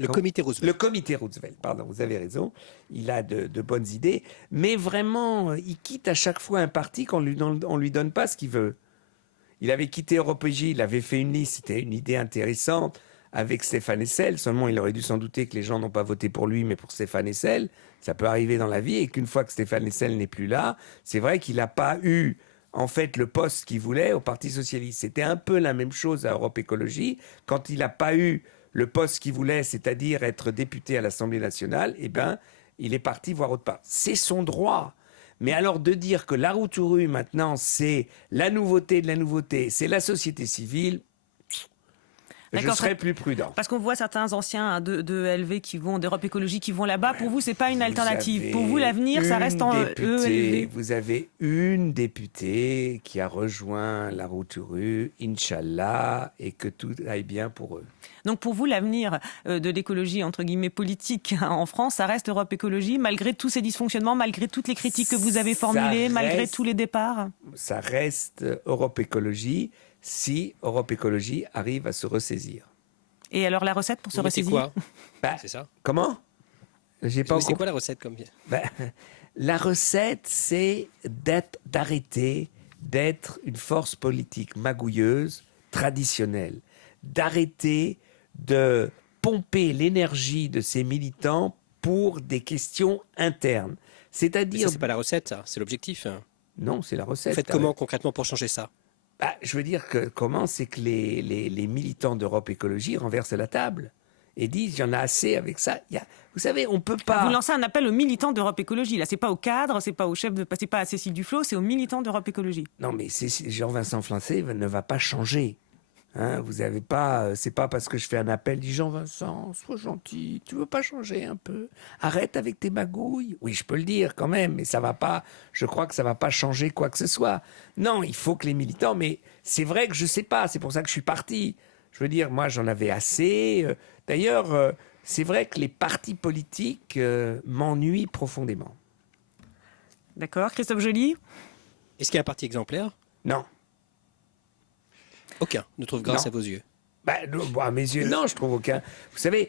Le Comment comité Roosevelt. Le comité Roosevelt, pardon, vous avez raison. Il a de bonnes idées, mais vraiment, il quitte à chaque fois un parti qu'on lui donne pas ce qu'il veut. Il avait quitté Europégie, il avait fait une liste, c'était une idée intéressante avec Stéphane Hessel. Seulement, il aurait dû s'en douter que les gens n'ont pas voté pour lui, mais pour Stéphane Hessel. Ça peut arriver dans la vie, et qu'une fois que Stéphane Hessel n'est plus là, c'est vrai qu'il n'a pas eu en fait le poste qu'il voulait au Parti socialiste. C'était un peu la même chose à Europe Écologie. Quand il n'a pas eu le poste qu'il voulait, c'est-à-dire être député à l'Assemblée nationale, eh ben, il est parti voir autre part. C'est son droit. Mais alors de dire que Laroutouru, maintenant, c'est la nouveauté de la nouveauté, c'est la société civile, je D'accord, serais plus prudent. Parce qu'on voit certains anciens de LV qui vont, d'Europe Écologie qui vont là-bas. Pour vous, c'est pas une alternative. Pour vous, l'avenir, ça reste en ELV. Vous avez une députée qui a rejoint Laroutouru, Inch'Allah, et que tout aille bien pour eux. Donc pour vous, l'avenir de l'écologie, entre guillemets, politique en France, ça reste Europe Écologie, malgré tous ces dysfonctionnements, malgré toutes les critiques que vous avez formulées, malgré tous les départs? Ça reste Europe Écologie si Europe Écologie arrive à se ressaisir. Et alors la recette pour se Mais c'est ressaisir? quoi? C'est ça? Comment? J'ai pas Mais c'est compris. quoi la recette comme La recette, c'est d'arrêter d'être une force politique magouilleuse, traditionnelle, d'arrêter de pomper l'énergie de ses militants pour des questions internes. Mais C'est-à-dire... ça, c'est pas la recette, ça. C'est l'objectif. Non, c'est la recette. Vous faites comment concrètement pour changer ça? Je veux dire que comment c'est que les militants d'Europe Écologie renversent la table et disent il y en a assez avec ça. Vous savez, on peut pas... Vous lancez un appel aux militants d'Europe Écologie. Là, c'est pas aux cadres, c'est pas au chef c'est pas à Cécile Duflot, c'est aux militants d'Europe Écologie. Non, mais Jean-Vincent Flancet ne va pas changer. Vous avez pas, c'est pas parce que je fais un appel, dit Jean-Vincent, sois gentil, tu veux pas changer un peu? Arrête avec tes magouilles. Oui, je peux le dire quand même, mais ça va pas, je crois que ça va pas changer quoi que ce soit. Non, il faut que les militants, mais c'est vrai que je sais pas, c'est pour ça que je suis parti. Je veux dire, moi j'en avais assez. D'ailleurs, c'est vrai que les partis politiques m'ennuient profondément. D'accord, Christophe Joly? Est-ce qu'il y a un parti exemplaire? Non. Aucun ne trouve grâce Non. à vos yeux. À mes yeux, non, je trouve aucun. Vous savez,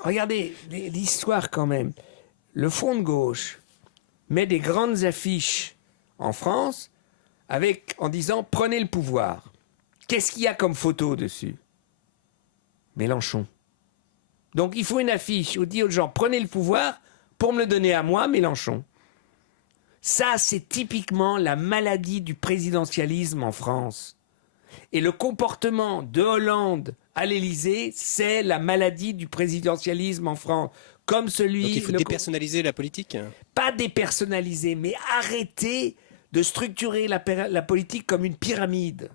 regardez l'histoire quand même. Le Front de gauche met des grandes affiches en France en disant « Prenez le pouvoir ». Qu'est-ce qu'il y a comme photo dessus? Mélenchon. Donc il faut une affiche où dit aux gens, prenez le pouvoir pour me le donner à moi, Mélenchon. Ça, c'est typiquement la maladie du présidentialisme en France. Et le comportement de Hollande à l'Élysée, c'est la maladie du présidentialisme en France. Comme celui... Donc il faut dépersonnaliser la politique. Pas dépersonnaliser, mais arrêter de structurer la politique comme une pyramide.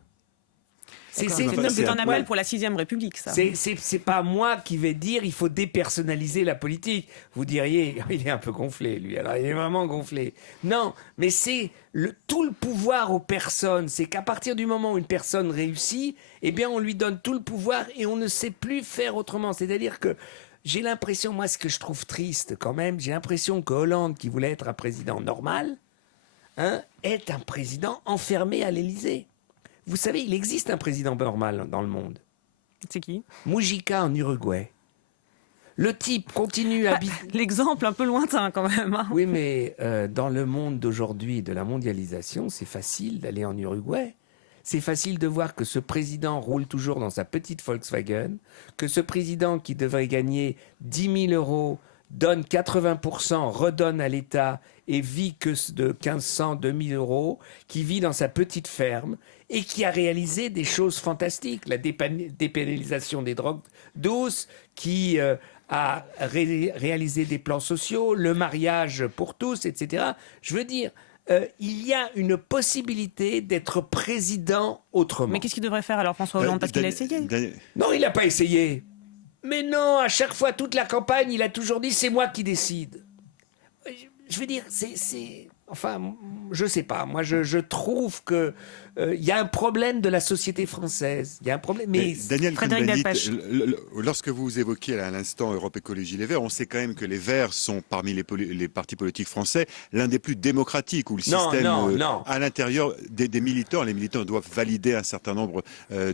C'est un appel pour la 6ème République, ça. C'est pas moi qui vais dire il faut dépersonnaliser la politique. Vous diriez, il est un peu gonflé, lui. Alors, il est vraiment gonflé. Non, mais c'est tout le pouvoir aux personnes. C'est qu'à partir du moment où une personne réussit, eh bien, on lui donne tout le pouvoir et on ne sait plus faire autrement. C'est-à-dire que j'ai l'impression, moi, ce que je trouve triste quand même, j'ai l'impression que Hollande, qui voulait être un président normal, est un président enfermé à l'Élysée. Vous savez, il existe un président normal dans le monde. C'est qui? Mujica en Uruguay. Le type continue à... L'exemple un peu lointain quand même. Hein. Oui, mais dans le monde d'aujourd'hui, de la mondialisation, c'est facile d'aller en Uruguay. C'est facile de voir que ce président roule toujours dans sa petite Volkswagen, que ce président qui devrait gagner 10 000 euros donne 80%, redonne à l'État et vit que de 1500, 2000 euros, qui vit dans sa petite ferme et qui a réalisé des choses fantastiques. La dépénalisation des drogues douces, qui a réalisé des plans sociaux, le mariage pour tous, etc. Je veux dire, il y a une possibilité d'être président autrement. Mais qu'est-ce qu'il devrait faire alors François Hollande? Parce qu'il a essayé. Non, il n'a pas essayé. Mais non, à chaque fois, toute la campagne, il a toujours dit c'est moi qui décide. Je veux dire, enfin, je sais pas. Moi, je trouve que il y a un problème de la société française. Il y a un problème. Mais Daniel Frédéric Cohn-Bendit, lorsque vous évoquiez à l'instant Europe Écologie Les Verts, on sait quand même que les Verts sont parmi les partis politiques français l'un des plus démocratiques où le système à l'intérieur des militants, les militants doivent valider un certain nombre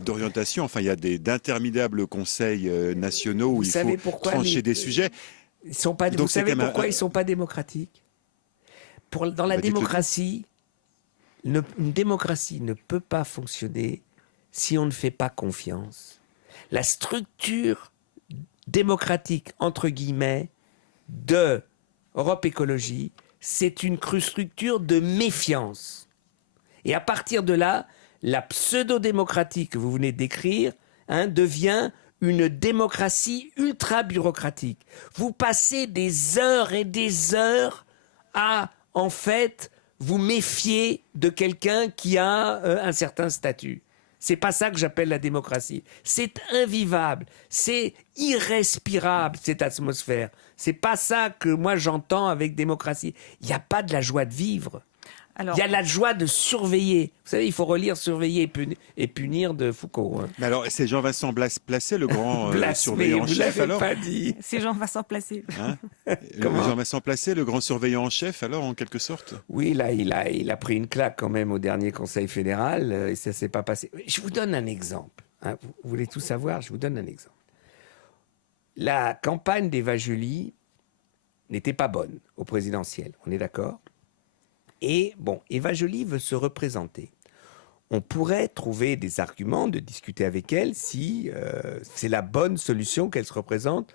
d'orientations. Enfin, il y a d'interminables conseils nationaux où il faut trancher des sujets. Ils sont pas. Vous savez pourquoi ils sont pas démocratiques? Dans la démocratie, une démocratie ne peut pas fonctionner si on ne fait pas confiance. La structure démocratique, entre guillemets, de Europe Écologie, c'est une structure de méfiance. Et à partir de là, la pseudo-démocratie que vous venez décrire devient une démocratie ultra-bureaucratique. Vous passez des heures et des heures à, en fait, vous méfier de quelqu'un qui a un certain statut. C'est pas ça que j'appelle la démocratie. C'est invivable, c'est irrespirable cette atmosphère. C'est pas ça que moi j'entends avec démocratie. Il n'y a pas de la joie de vivre. Il y a la joie de surveiller. Vous savez, il faut relire Surveiller et punir de Foucault. Hein. Mais alors, c'est Jean-Vincent Placé, le grand surveillant en chef, alors pas dit. C'est Jean-Vincent Placé. Jean-Vincent Placé, le grand surveillant en chef, alors, en quelque sorte. Oui, là, il a pris une claque quand même au dernier Conseil fédéral et ça ne s'est pas passé. Je vous donne un exemple. Hein. Vous voulez tout savoir? Je vous donne un exemple. La campagne d'Eva Joly n'était pas bonne au présidentiel. On est d'accord? Et bon, Eva Joly veut se représenter. On pourrait trouver des arguments de discuter avec elle si c'est la bonne solution qu'elle se représente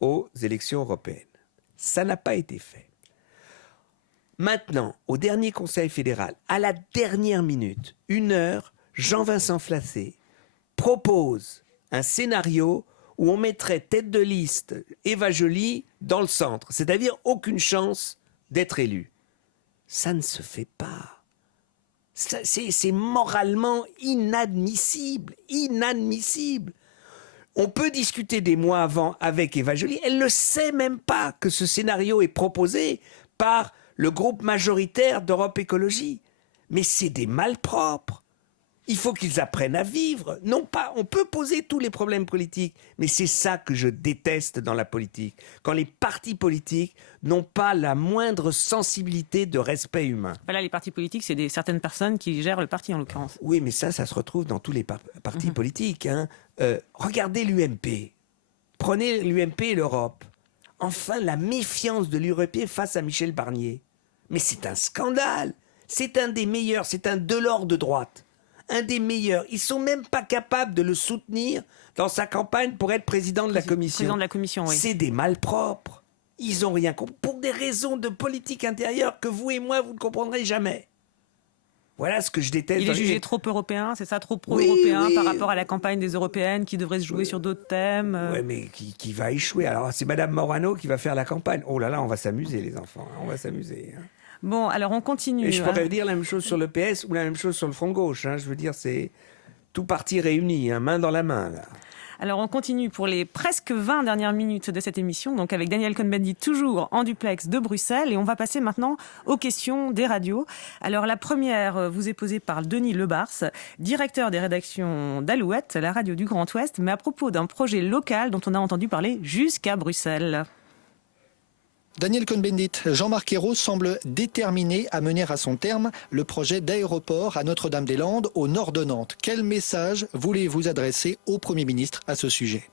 aux élections européennes. Ça n'a pas été fait. Maintenant, au dernier Conseil fédéral, à la dernière minute, 1 heure, Jean-Vincent Placé propose un scénario où on mettrait tête de liste Eva Joly dans le centre, c'est-à-dire aucune chance d'être élue. Ça ne se fait pas. C'est moralement inadmissible. Inadmissible. On peut discuter des mois avant avec Eva Joly. Elle ne sait même pas que ce scénario est proposé par le groupe majoritaire d'Europe Écologie. Mais c'est des malpropres. Il faut qu'ils apprennent à vivre. Non pas, on peut poser tous les problèmes politiques, mais c'est ça que je déteste dans la politique. Quand les partis politiques n'ont pas la moindre sensibilité de respect humain. Voilà, les partis politiques, c'est certaines personnes qui gèrent le parti en l'occurrence. Oui, mais ça se retrouve dans tous les partis politiques. Hein. Regardez l'UMP. Prenez l'UMP et l'Europe. Enfin, la méfiance de l'UMP face à Michel Barnier. Mais c'est un scandale. C'est un des meilleurs, c'est un Delors de droite. un des meilleurs. Ils sont même pas capables de le soutenir dans sa campagne pour être président de la commission. Président de la commission, oui. C'est des malpropres. Ils ont rien compris. Pour des raisons de politique intérieure que vous et moi, vous ne comprendrez jamais. Voilà ce que je déteste. Il est jugé trop européen, c'est ça, trop pro-européen oui. par rapport à la campagne des européennes qui devrait se jouer sur d'autres thèmes. Oui, mais qui va échouer. Alors, c'est Madame Morano qui va faire la campagne. Oh là là, on va s'amuser, les enfants. On va s'amuser. Bon, alors on continue. Et je pourrais dire la même chose sur le PS ou la même chose sur le Front de gauche. Je veux dire, c'est tout parti réuni, main dans la main, là. Alors on continue pour les presque 20 dernières minutes de cette émission, donc avec Daniel Cohn-Bendit toujours en duplex de Bruxelles, et on va passer maintenant aux questions des radios. Alors la première vous est posée par Denis Lebars, directeur des rédactions d'Alouette, la radio du Grand Ouest, mais à propos d'un projet local dont on a entendu parler jusqu'à Bruxelles. Daniel Cohn-Bendit, Jean-Marc Ayrault semble déterminé à mener à son terme le projet d'aéroport à Notre-Dame-des-Landes, au nord de Nantes. Quel message voulez-vous adresser au Premier ministre à ce sujet ?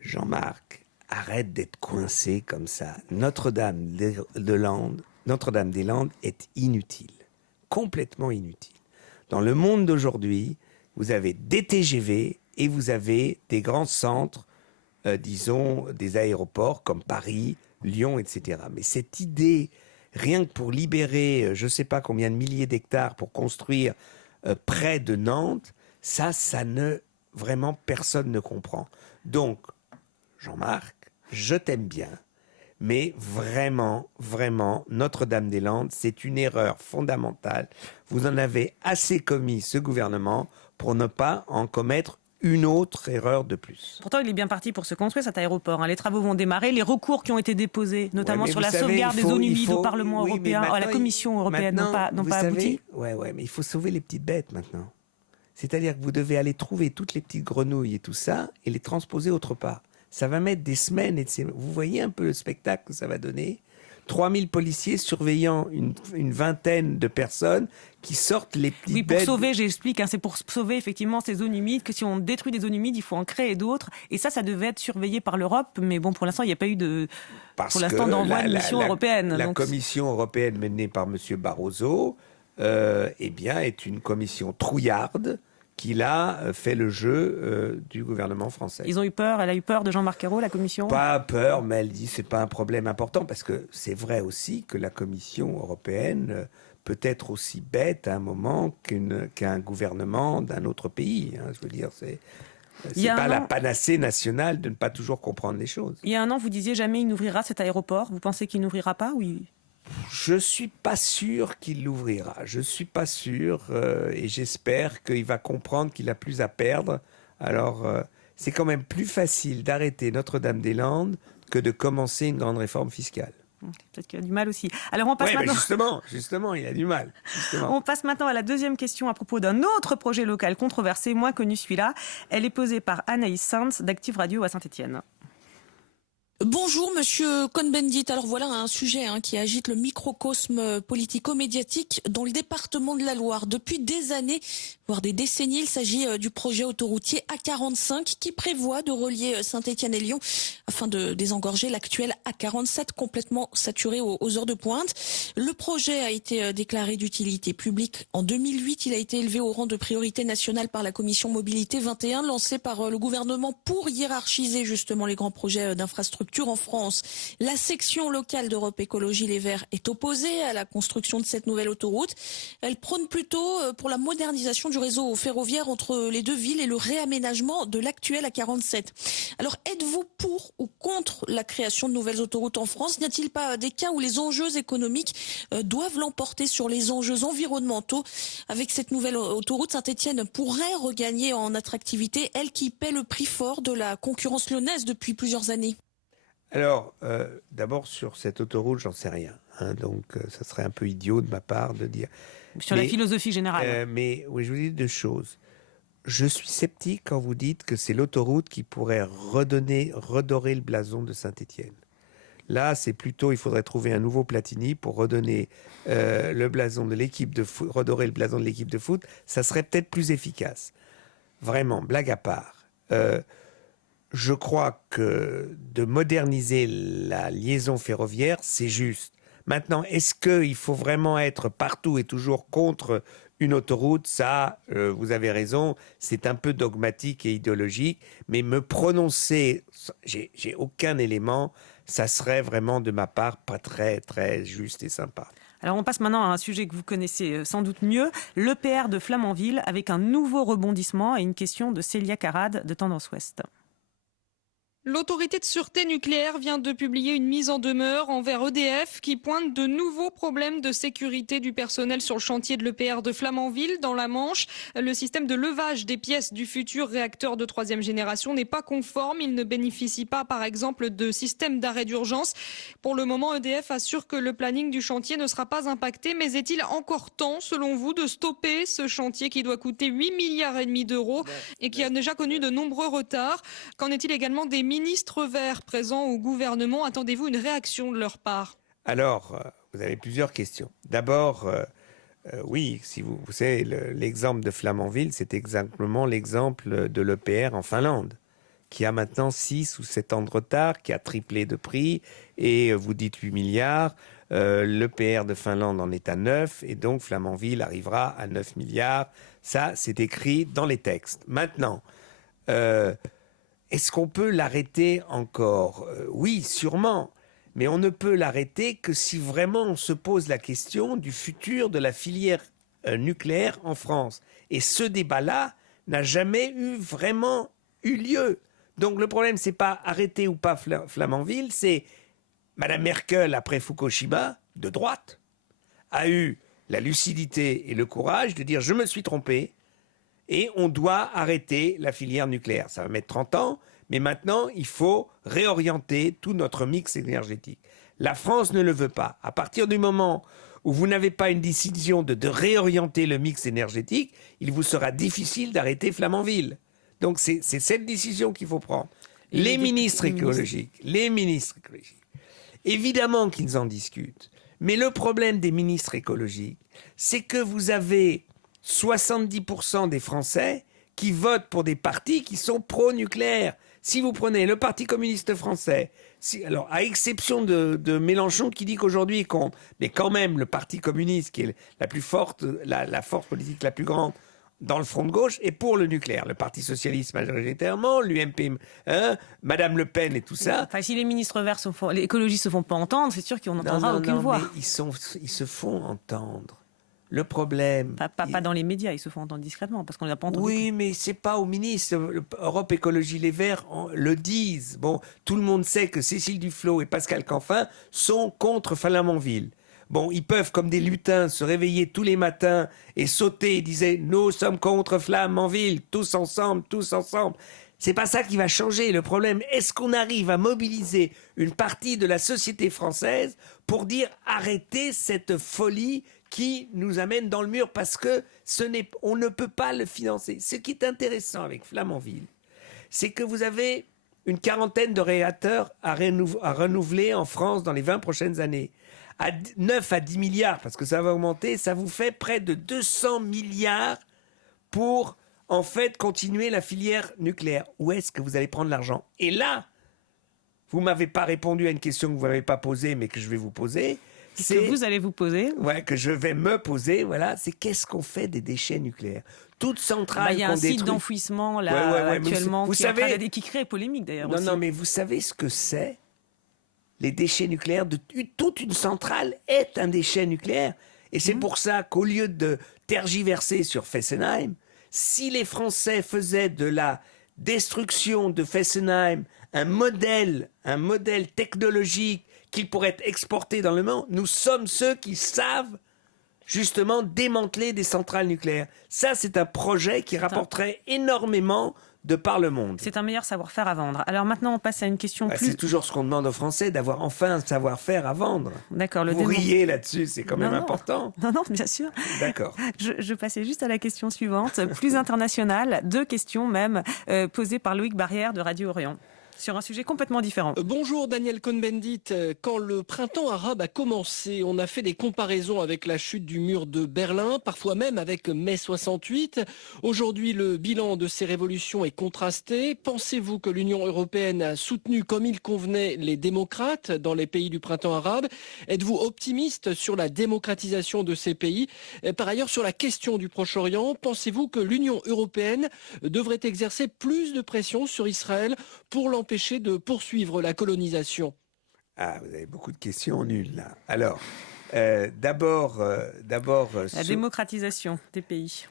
Jean-Marc, arrête d'être coincé comme ça. Notre-Dame-des-Landes est inutile, complètement inutile. Dans le monde d'aujourd'hui, vous avez des TGV et vous avez des grands centres, disons des aéroports comme Paris, Lyon, etc. Mais cette idée, rien que pour libérer je ne sais pas combien de milliers d'hectares pour construire près de Nantes, ça vraiment personne ne comprend. Donc, Jean-Marc, je t'aime bien, mais vraiment, Notre-Dame-des-Landes, c'est une erreur fondamentale. Vous en avez assez commis, ce gouvernement, pour ne pas en commettre une autre erreur de plus. Pourtant, il est bien parti pour se construire cet aéroport. Les travaux vont démarrer. Les recours qui ont été déposés, notamment sur la sauvegarde des zones humides au Parlement européen, à la Commission européenne, n'ont pas abouti. Oui, mais il faut sauver les petites bêtes maintenant. C'est-à-dire que vous devez aller trouver toutes les petites grenouilles et tout ça et les transposer autre part. Ça va mettre des semaines. Vous voyez un peu le spectacle que ça va donner ? 3000 policiers surveillant une vingtaine de personnes qui sortent les petites bêtes. Oui, pour sauver, j'explique, c'est pour sauver effectivement ces zones humides, que si on détruit des zones humides, il faut en créer d'autres. Et ça devait être surveillé par l'Europe. Mais bon, pour l'instant, il n'y a pas eu d'envoi de mission européenne. La Commission européenne menée par M. Barroso est une commission trouillarde qui là fait le jeu du gouvernement français. Elle a eu peur de Jean-Marc Ayrault, la Commission ? Pas peur, mais elle dit que ce n'est pas un problème important, parce que c'est vrai aussi que la Commission européenne peut être aussi bête à un moment qu'un gouvernement d'un autre pays. Je veux dire, c'est pas la panacée nationale de ne pas toujours comprendre les choses. Il y a un an, vous disiez jamais il n'ouvrira cet aéroport. Vous pensez qu'il n'ouvrira pas ? Oui. Je suis pas sûr qu'il l'ouvrira. Je suis pas sûr et j'espère qu'il va comprendre qu'il a plus à perdre. Alors, c'est quand même plus facile d'arrêter Notre-Dame-des-Landes que de commencer une grande réforme fiscale. Peut-être qu'il a du mal aussi. Alors on passe maintenant... justement, il a du mal. On passe maintenant à la deuxième question à propos d'un autre projet local controversé, moins connu celui-là. Elle est posée par Anaïs Sanz d'Active Radio à Saint-Étienne. Bonjour Monsieur Cohn-Bendit. Alors voilà un sujet qui agite le microcosme politico-médiatique dans le département de la Loire. Depuis des années, voire des décennies, il s'agit du projet autoroutier A45 qui prévoit de relier Saint-Étienne et Lyon afin de désengorger l'actuel A47 complètement saturé aux heures de pointe. Le projet a été déclaré d'utilité publique en 2008. Il a été élevé au rang de priorité nationale par la commission Mobilité 21 lancée par le gouvernement pour hiérarchiser justement les grands projets d'infrastructure en France. La section locale d'Europe Écologie Les Verts est opposée à la construction de cette nouvelle autoroute. Elle prône plutôt pour la modernisation du réseau ferroviaire entre les deux villes et le réaménagement de l'actuel A47. Alors, êtes-vous pour ou contre la création de nouvelles autoroutes en France ? N'y a-t-il pas des cas où les enjeux économiques doivent l'emporter sur les enjeux environnementaux ? Avec cette nouvelle autoroute, Saint-Étienne pourrait regagner en attractivité, elle qui paie le prix fort de la concurrence lyonnaise depuis plusieurs années. Alors, d'abord, sur cette autoroute, j'en sais rien. Donc, ça serait un peu idiot de ma part de dire... Sur la philosophie générale. Mais oui, je vous dis deux choses. Je suis sceptique quand vous dites que c'est l'autoroute qui pourrait redorer le blason de Saint-Étienne. Là, c'est plutôt, il faudrait trouver un nouveau Platini pour redonner le blason de l'équipe de foot, redorer le blason de l'équipe de foot. Ça serait peut-être plus efficace. Vraiment, blague à part. Je crois que de moderniser la liaison ferroviaire, c'est juste. Maintenant, est-ce qu'il faut vraiment être partout et toujours contre Une autoroute, ça, vous avez raison, c'est un peu dogmatique et idéologique, mais me prononcer, j'ai aucun élément, ça serait vraiment de ma part pas très, très juste et sympa. Alors on passe maintenant à un sujet que vous connaissez sans doute mieux, l'EPR de Flamanville, avec un nouveau rebondissement et une question de Célia Carade de Tendance Ouest. L'autorité de sûreté nucléaire vient de publier une mise en demeure envers EDF qui pointe de nouveaux problèmes de sécurité du personnel sur le chantier de l'EPR de Flamanville dans la Manche. Le système de levage des pièces du futur réacteur de 3e génération n'est pas conforme. Il ne bénéficie pas, par exemple, de système d'arrêt d'urgence. Pour le moment, EDF assure que le planning du chantier ne sera pas impacté. Mais est-il encore temps, selon vous, de stopper ce chantier qui doit coûter 8,5 milliards d'euros et qui a déjà connu de nombreux retards? Qu'en est-il également des ministres verts présents au gouvernement? Attendez-vous une réaction de leur part? Alors, vous avez plusieurs questions. D'abord, oui, si vous savez, l'exemple de Flamanville, c'est exactement l'exemple de l'EPR en Finlande, qui a maintenant 6 ou 7 ans de retard, qui a triplé de prix, et vous dites 8 milliards, l'EPR de Finlande en est à 9, et donc Flamanville arrivera à 9 milliards. Ça, c'est écrit dans les textes. Maintenant, est-ce qu'on peut l'arrêter encore? Oui, sûrement. Mais on ne peut l'arrêter que si vraiment on se pose la question du futur de la filière nucléaire en France. Et ce débat-là n'a jamais vraiment eu lieu. Donc le problème, c'est pas arrêter ou pas Flamanville, c'est Madame Merkel, après Fukushima, de droite, a eu la lucidité et le courage de dire « je me suis trompé ». Et on doit arrêter la filière nucléaire. Ça va mettre 30 ans, mais maintenant, il faut réorienter tout notre mix énergétique. La France ne le veut pas. À partir du moment où vous n'avez pas une décision de réorienter le mix énergétique, il vous sera difficile d'arrêter Flamanville. Donc c'est cette décision qu'il faut prendre. Les ministres écologiques, évidemment qu'ils en discutent. Mais le problème des ministres écologiques, c'est que vous avez 70% des Français qui votent pour des partis qui sont pro-nucléaires. Si vous prenez le Parti communiste français, alors à exception de Mélenchon qui dit qu'aujourd'hui il compte, mais quand même le Parti communiste qui est la plus forte, la force politique la plus grande dans le front de gauche est pour le nucléaire. Le Parti socialiste majoritairement, l'UMP, Madame Le Pen et tout ça. Enfin, si les ministres verts, les écologistes se font pas entendre, c'est sûr qu'on n'entendra aucune voix. Mais ils se font entendre. Le problème... Pas dans les médias, ils se font entendre discrètement, parce qu'on ne l'a pas entendu. Oui, mais c'est pas aux ministres. Europe Écologie Les Verts le disent. Bon, tout le monde sait que Cécile Duflot et Pascal Canfin sont contre Flamanville. Bon, ils peuvent, comme des lutins, se réveiller tous les matins et sauter et dire « Nous sommes contre Flamanville, tous ensemble, tous ensemble ». C'est pas ça qui va changer. Le problème, est-ce qu'on arrive à mobiliser une partie de la société française pour dire « Arrêtez cette folie » qui nous amène dans le mur parce que on ne peut pas le financer. Ce qui est intéressant avec Flamanville, c'est que vous avez une quarantaine de réacteurs à renouveler en France dans les 20 prochaines années. À 9 à 10 milliards, parce que ça va augmenter, ça vous fait près de 200 milliards pour, en fait, continuer la filière nucléaire. Où est-ce que vous allez prendre l'argent? Et là, vous ne m'avez pas répondu à une question que vous ne m'avez pas posée, mais que je vais vous poser. Que vous allez vous poser. Ouais, que je vais me poser, voilà. C'est qu'est-ce qu'on fait des déchets nucléaires? Toute centrale il y a un site d'enfouissement, là, actuellement, qui crée polémique, d'ailleurs. Non, mais vous savez ce que c'est? Les déchets nucléaires, toute une centrale est un déchet nucléaire. Et c'est pour ça qu'au lieu de tergiverser sur Fessenheim, si les Français faisaient de la destruction de Fessenheim un modèle technologique qu'il pourrait être exporté dans le monde, nous sommes ceux qui savent justement démanteler des centrales nucléaires. Ça, c'est un projet qui rapporterait énormément de par le monde. C'est un meilleur savoir-faire à vendre. Alors maintenant, on passe à une question plus... C'est toujours ce qu'on demande aux Français, d'avoir enfin un savoir-faire à vendre. D'accord. Vous riez là-dessus, c'est quand même important. Non, bien sûr. D'accord. Je passais juste à la question suivante, plus internationale, 2 questions même, posées par Loïc Barrière de Radio Orient. sur un sujet complètement différent. Bonjour Daniel Cohn-Bendit. Quand le printemps arabe a commencé, on a fait des comparaisons avec la chute du mur de Berlin, parfois même avec mai 68. Aujourd'hui, le bilan de ces révolutions est contrasté. Pensez-vous que l'Union européenne a soutenu comme il convenait les démocrates dans les pays du printemps arabe? Êtes-vous optimiste sur la démocratisation de ces pays? Par ailleurs, sur la question du Proche-Orient, pensez-vous que l'Union européenne devrait exercer plus de pression sur Israël pour l'empêcher de poursuivre la colonisation? Ah, vous avez beaucoup de questions nulles là. Alors, d'abord, La démocratisation des pays.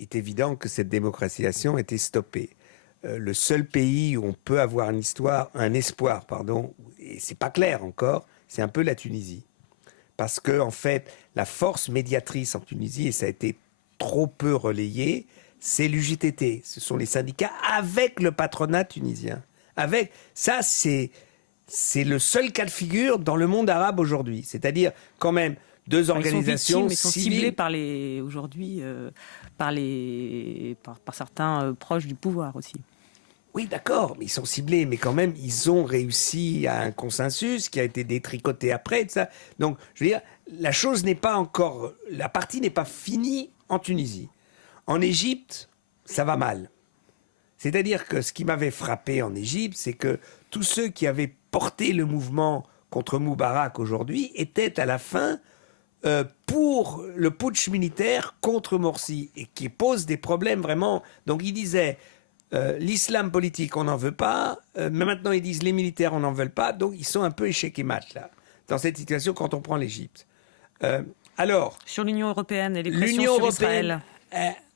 il est évident que cette démocratisation était stoppée. Le seul pays où on peut avoir un espoir, et c'est pas clair encore, c'est un peu la Tunisie. Parce que, en fait, la force médiatrice en Tunisie, et ça a été trop peu relayé, c'est l'UJTT. Ce sont les syndicats avec le patronat tunisien. Ça, c'est le seul cas de figure dans le monde arabe aujourd'hui. C'est-à-dire, quand même, deux organisations ils sont ciblés par certains proches du pouvoir aussi. Oui, d'accord, mais ils sont ciblés, mais quand même, ils ont réussi à un consensus qui a été détricoté après. Ça. Donc, je veux dire, la partie n'est pas finie en Tunisie. En Égypte, ça va mal. C'est-à-dire que ce qui m'avait frappé en Égypte, c'est que tous ceux qui avaient porté le mouvement contre Moubarak aujourd'hui étaient à la fin pour le putsch militaire contre Morsi et qui pose des problèmes vraiment. Donc ils disaient l'islam politique, on n'en veut pas, mais maintenant ils disent les militaires, on n'en veut pas. Donc ils sont un peu échec et mat là, dans cette situation quand on prend l'Égypte. Alors, sur l'Union européenne et les pressions sur Israël.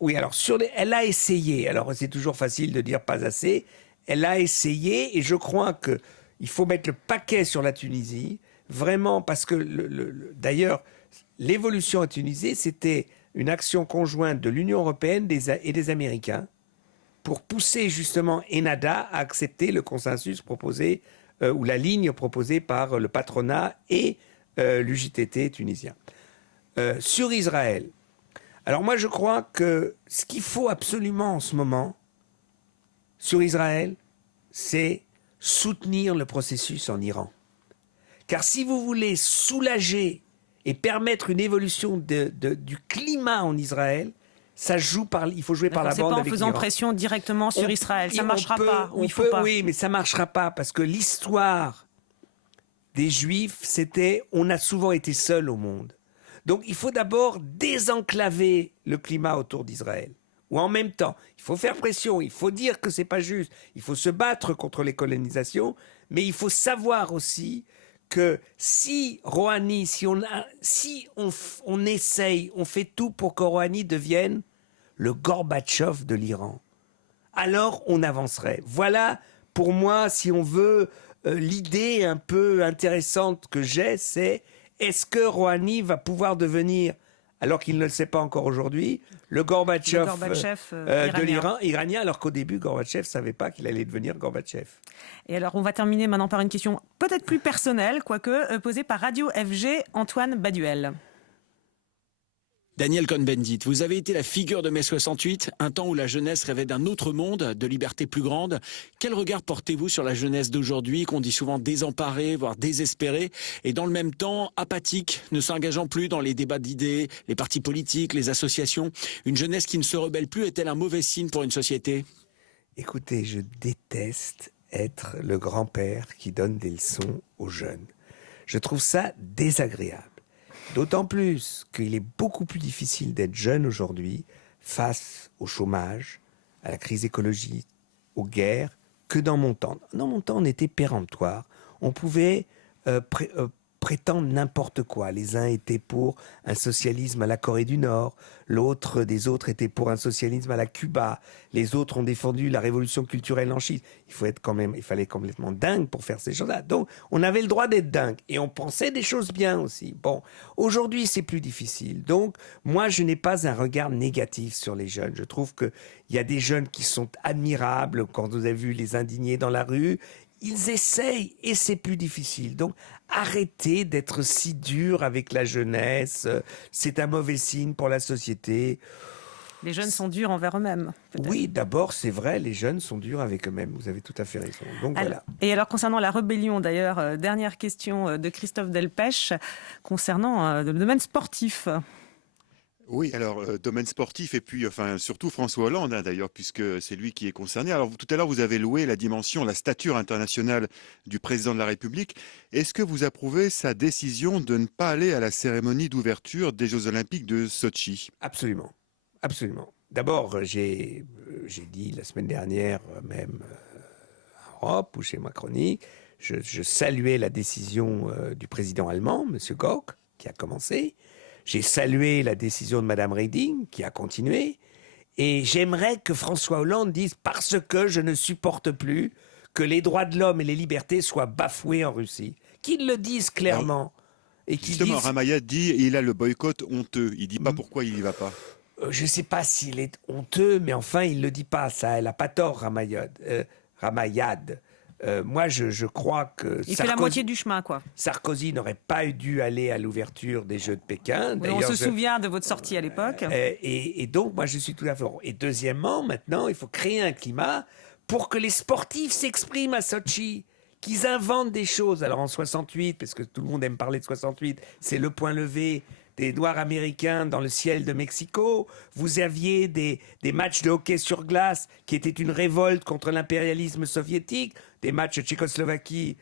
Oui, alors elle a essayé. Alors c'est toujours facile de dire pas assez. Elle a essayé et je crois que il faut mettre le paquet sur la Tunisie, vraiment parce que d'ailleurs l'évolution en Tunisie c'était une action conjointe de l'Union européenne et des Américains pour pousser justement Ennahda à accepter le consensus proposé ou la ligne proposée par le patronat et l'UJTT tunisien. Sur Israël. Alors moi, je crois que ce qu'il faut absolument en ce moment sur Israël, c'est soutenir le processus en Iran. Car si vous voulez soulager et permettre une évolution du climat en Israël, il faut jouer par la bande avec l'Iran. C'est pas en faisant pression directement sur Israël, ça ne marchera pas. Oui, mais ça ne marchera pas parce que l'histoire des Juifs, on a souvent été seuls au monde. Donc il faut d'abord désenclaver le climat autour d'Israël. Ou en même temps, il faut faire pression, il faut dire que c'est pas juste, il faut se battre contre les colonisations, mais il faut savoir aussi que si Rouhani, on essaye, on fait tout pour que Rouhani devienne le Gorbatchev de l'Iran, alors on avancerait. Voilà, pour moi, si on veut, l'idée un peu intéressante que j'ai, c'est est-ce que Rouhani va pouvoir devenir, alors qu'il ne le sait pas encore aujourd'hui, le Gorbatchev de l'Iran iranien, alors qu'au début, Gorbatchev ne savait pas qu'il allait devenir Gorbatchev. Et alors, on va terminer maintenant par une question peut-être plus personnelle, quoique, posée par Radio FG, Antoine Baduel. Daniel Cohn-Bendit, vous avez été la figure de mai 68, un temps où la jeunesse rêvait d'un autre monde, de liberté plus grande. Quel regard portez-vous sur la jeunesse d'aujourd'hui, qu'on dit souvent désemparée, voire désespérée, et dans le même temps apathique, ne s'engageant plus dans les débats d'idées, les partis politiques, les associations? Une jeunesse qui ne se rebelle plus est-elle un mauvais signe pour une société? Écoutez, je déteste être le grand-père qui donne des leçons aux jeunes. Je trouve ça désagréable. D'autant plus qu'il est beaucoup plus difficile d'être jeune aujourd'hui face au chômage, à la crise écologique, aux guerres, que dans mon temps. Dans mon temps, on était péremptoire. On pouvait prétendre n'importe quoi. Les uns étaient pour un socialisme à la Corée du Nord, des autres étaient pour un socialisme à la Cuba, les autres ont défendu la révolution culturelle en Chine. Il fallait complètement dingue pour faire ces choses-là. Donc, on avait le droit d'être dingue et on pensait des choses bien aussi. Bon, aujourd'hui, c'est plus difficile. Donc, moi, je n'ai pas un regard négatif sur les jeunes. Je trouve qu'il y a des jeunes qui sont admirables. Quand vous avez vu les indignés dans la rue, ils essayent et c'est plus difficile. Donc, arrêtez d'être si dur avec la jeunesse. C'est un mauvais signe pour la société. Les jeunes sont durs envers eux-mêmes. Peut-être. Oui, d'abord, c'est vrai, les jeunes sont durs avec eux-mêmes. Vous avez tout à fait raison. Donc voilà. Et alors, concernant la rébellion, d'ailleurs, dernière question de Christophe Delpech concernant le domaine sportif. Oui, alors domaine sportif et puis surtout François Hollande d'ailleurs puisque c'est lui qui est concerné. Alors tout à l'heure vous avez loué la dimension, la stature internationale du président de la République. Est-ce que vous approuvez sa décision de ne pas aller à la cérémonie d'ouverture des Jeux Olympiques de Sotchi? Absolument, absolument. D'abord, j'ai dit la semaine dernière, même en Europe ou chez ma chronique, je saluais la décision du président allemand, M. Gauck, qui a commencé. J'ai salué la décision de Mme Reding, qui a continué. Et j'aimerais que François Hollande dise « parce que je ne supporte plus que les droits de l'homme et les libertés soient bafoués en Russie ». Qu'il le dise clairement. Et Justement, Ramayad dit il a le boycott honteux. Il dit pas pourquoi il n'y va pas. Je ne sais pas s'il est honteux, mais enfin, il ne le dit pas. Ça, elle n'a pas tort, Ramayad. Moi, je crois que Il fait la moitié du chemin, quoi. Sarkozy n'aurait pas dû aller à l'ouverture des Jeux de Pékin. Oui, on se souvient de votre sortie à l'époque. Et donc, moi, je suis tout à fait... Et deuxièmement, maintenant, il faut créer un climat pour que les sportifs s'expriment à Sotchi, qu'ils inventent des choses. Alors, en 68, parce que tout le monde aime parler de 68, c'est le point levé des Noirs américains dans le ciel de Mexico. Vous aviez des matchs de hockey sur glace qui étaient une révolte contre l'impérialisme soviétique, des matchs Tchécoslovaquie,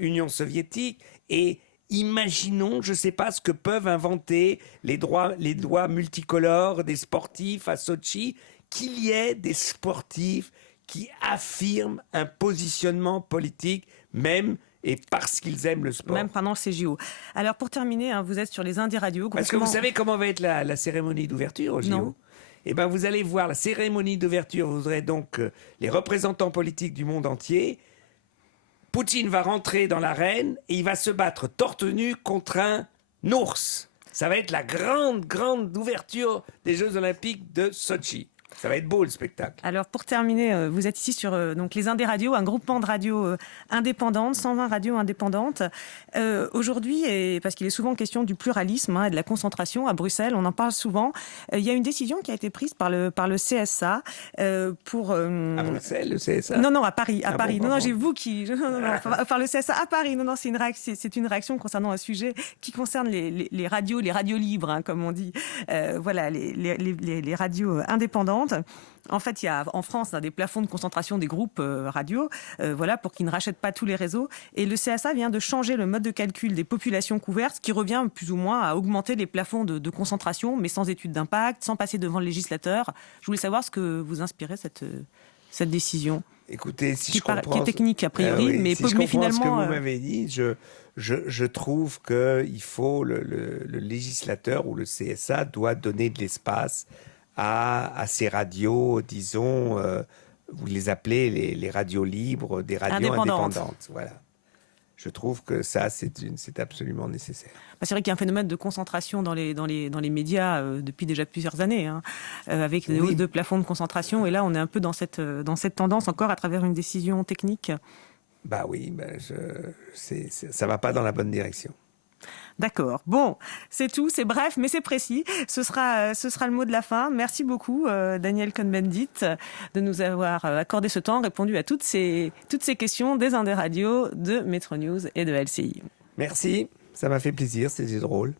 Union soviétique. Et imaginons, je ne sais pas ce que peuvent inventer les doigts multicolores des sportifs à Sotchi, qu'il y ait des sportifs qui affirment un positionnement politique, même et parce qu'ils aiment le sport. Même pendant le CJO. Alors pour terminer, vous êtes sur les Indes radios. Parce que vous savez comment va être la cérémonie d'ouverture au JO? Non. Eh bien, vous allez voir la cérémonie d'ouverture, vous aurez donc les représentants politiques du monde entier. Poutine va rentrer dans l'arène et il va se battre torse nu contre un ours. Ça va être la grande ouverture des Jeux Olympiques de Sotchi. Ça va être beau le spectacle. Alors pour terminer, vous êtes ici sur donc les Indes radios, un groupement de radios indépendantes, 120 radios indépendantes. Aujourd'hui, et parce qu'il est souvent question du pluralisme et de la concentration à Bruxelles, on en parle souvent. Il y a une décision qui a été prise par le CSA pour à Bruxelles, le CSA. Non, à Paris, à Paris. Bon, non, j'ai vous qui par le CSA à Paris. Non, c'est une réaction concernant un sujet qui concerne les radios libres, comme on dit. Voilà, les radios indépendantes. En fait, il y a en France des plafonds de concentration des groupes radio, voilà, pour qu'ils ne rachètent pas tous les réseaux. Et le CSA vient de changer le mode de calcul des populations couvertes, ce qui revient plus ou moins à augmenter les plafonds de concentration, mais sans étude d'impact, sans passer devant le législateur. Je voulais savoir ce que vous inspirait cette décision. Écoutez, si je comprends, qui est technique a priori, oui, mais, si je comprends finalement, ce que vous m'avez dit, je trouve que il faut le législateur ou le CSA doit donner de l'espace à ces radios, disons, vous les appelez les radios libres, des radios indépendantes. Voilà. Je trouve que ça, c'est absolument nécessaire. C'est vrai qu'il y a un phénomène de concentration dans les médias depuis déjà plusieurs années, avec des hausses de plafond de concentration. Et là, on est un peu dans cette tendance encore à travers une décision technique. Bah oui, ça va pas dans la bonne direction. D'accord. Bon, c'est tout, c'est bref, mais c'est précis. Ce sera le mot de la fin. Merci beaucoup, Daniel Cohn-Bendit, de nous avoir accordé ce temps, répondu à toutes ces questions des Indes radios, de Métro News et de LCI. Merci, ça m'a fait plaisir, c'était drôle.